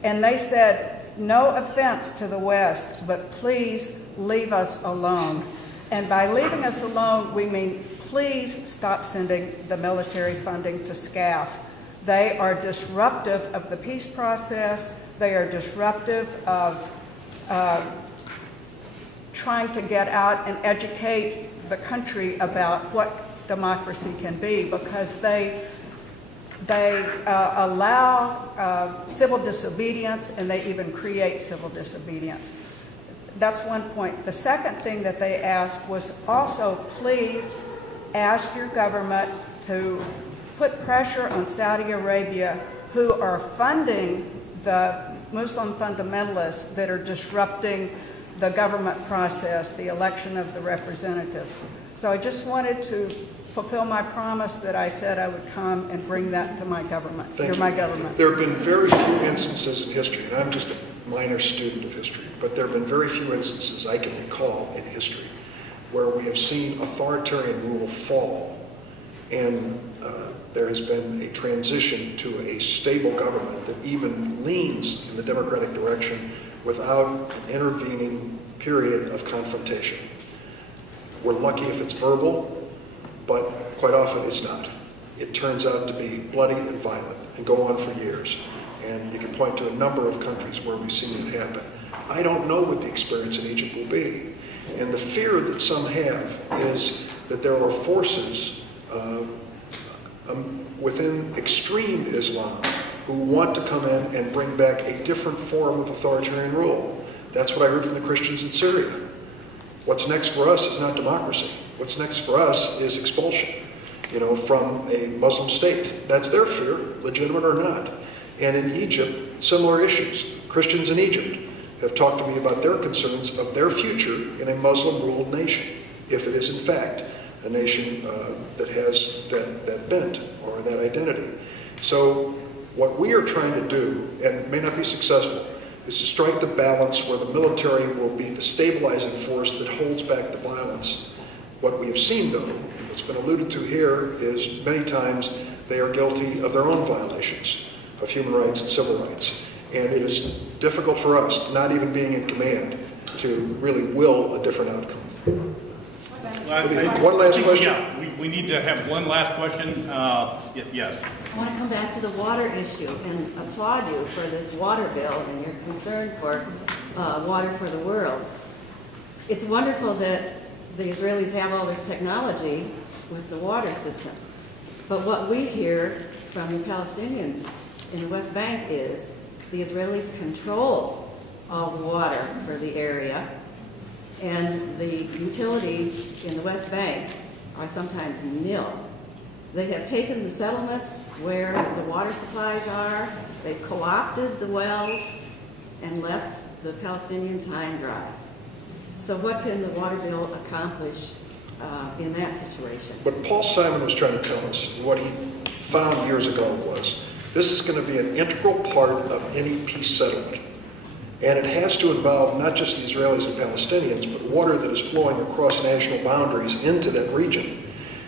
And they said, no offense to the West, but please leave us alone. And by leaving us alone, we mean please stop sending the military funding to SCAF. They are disruptive of the peace process. They are disruptive of trying to get out and educate the country about what democracy can be, because they allow civil disobedience, and they even create civil disobedience. That's one point. The second thing that they asked was also, please ask your government to put pressure on Saudi Arabia, who are funding the Muslim fundamentalists that are disrupting the government process, the election of the representatives. So I just wanted to fulfill my promise that I said I would come and bring that to my government. Thank You're you. my government. There have been very few instances in history, and I'm just a minor student of history, but there have been very few instances I can recall in history where we have seen authoritarian rule fall, and there has been a transition to a stable government that even leans in the democratic direction without an intervening period of confrontation. We're lucky if it's verbal, but quite often it's not. It turns out to be bloody and violent and go on for years. And you can point to a number of countries where we've seen it happen. I don't know what the experience in Egypt will be. And the fear that some have is that there are forces within extreme Islam who want to come in and bring back a different form of authoritarian rule. That's what I heard from the Christians in Syria. What's next for us is not democracy. What's next for us is expulsion, from a Muslim state. That's their fear, legitimate or not. And in Egypt, similar issues. Christians in Egypt have talked to me about their concerns of their future in a Muslim-ruled nation, if it is in fact a nation that has that bent or that identity. So what we are trying to do, and may not be successful, is to strike the balance where the military will be the stabilizing force that holds back the violence. What we have seen, though, what's been alluded to here, is many times they are guilty of their own violations of human rights and civil rights. And it is difficult for us, not even being in command, to really will a different outcome. One last question? Yeah, we need to have one last question. Yes. I want to come back to the water issue and applaud you for this water bill and your concern for water for the world. It's wonderful that the Israelis have all this technology with the water system. But what we hear from the Palestinians in the West Bank is the Israelis control all the water for the area, and the utilities in the West Bank are sometimes nil. They have taken the settlements where the water supplies are, they've co-opted the wells, and left the Palestinians high and dry. So what can the water bill accomplish in that situation? What Paul Simon was trying to tell us, what he found years ago was, this is going to be an integral part of any peace settlement. And it has to involve not just the Israelis and Palestinians, but water that is flowing across national boundaries into that region.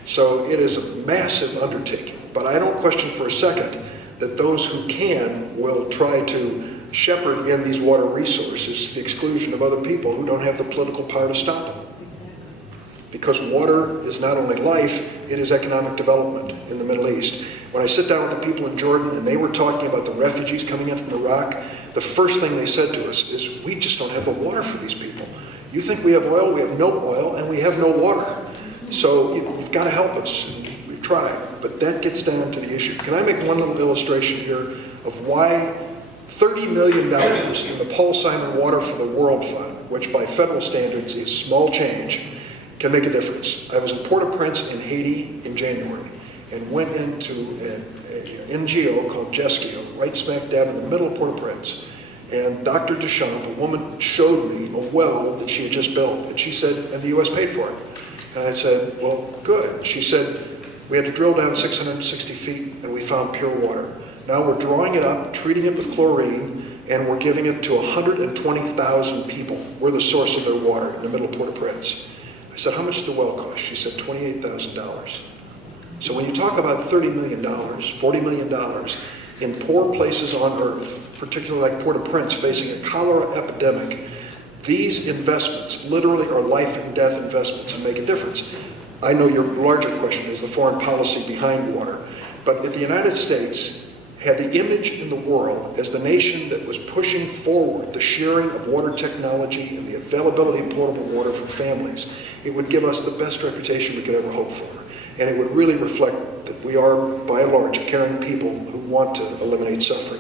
So it is a massive undertaking. But I don't question for a second that those who can will try to shepherd in these water resources to the exclusion of other people who don't have the political power to stop them. Because water is not only life, it is economic development in the Middle East. When I sit down with the people in Jordan and they were talking about the refugees coming in from Iraq, the first thing they said to us is, we just don't have the water for these people. You think we have oil? We have no oil, and we have no water. So you've got to help us. And we've tried. But that gets down to the issue. Can I make one little illustration here of why $30 million in the Paul Simon Water for the World Fund, which by federal standards is small change, can make a difference? I was in Port-au-Prince in Haiti in January and went into an NGO called Jescio, right smack dab in the middle of Port-au-Prince. And Dr. Deschamps, a woman, showed me a well that she had just built. And she said, and the U.S. paid for it. And I said, well, good. She said, we had to drill down 660 feet and we found pure water. Now we're drawing it up, treating it with chlorine, and we're giving it to 120,000 people. We're the source of their water in the middle of Port-au-Prince. I said, how much did the well cost? She said, $28,000. So when you talk about $30 million, $40 million in poor places on earth, particularly like Port-au-Prince facing a cholera epidemic, these investments literally are life and death investments and make a difference. I know your larger question is the foreign policy behind water, but if the United States had the image in the world as the nation that was pushing forward the sharing of water technology and the availability of potable water for families, it would give us the best reputation we could ever hope for. And it would really reflect that we are, by and large, caring people who want to eliminate suffering.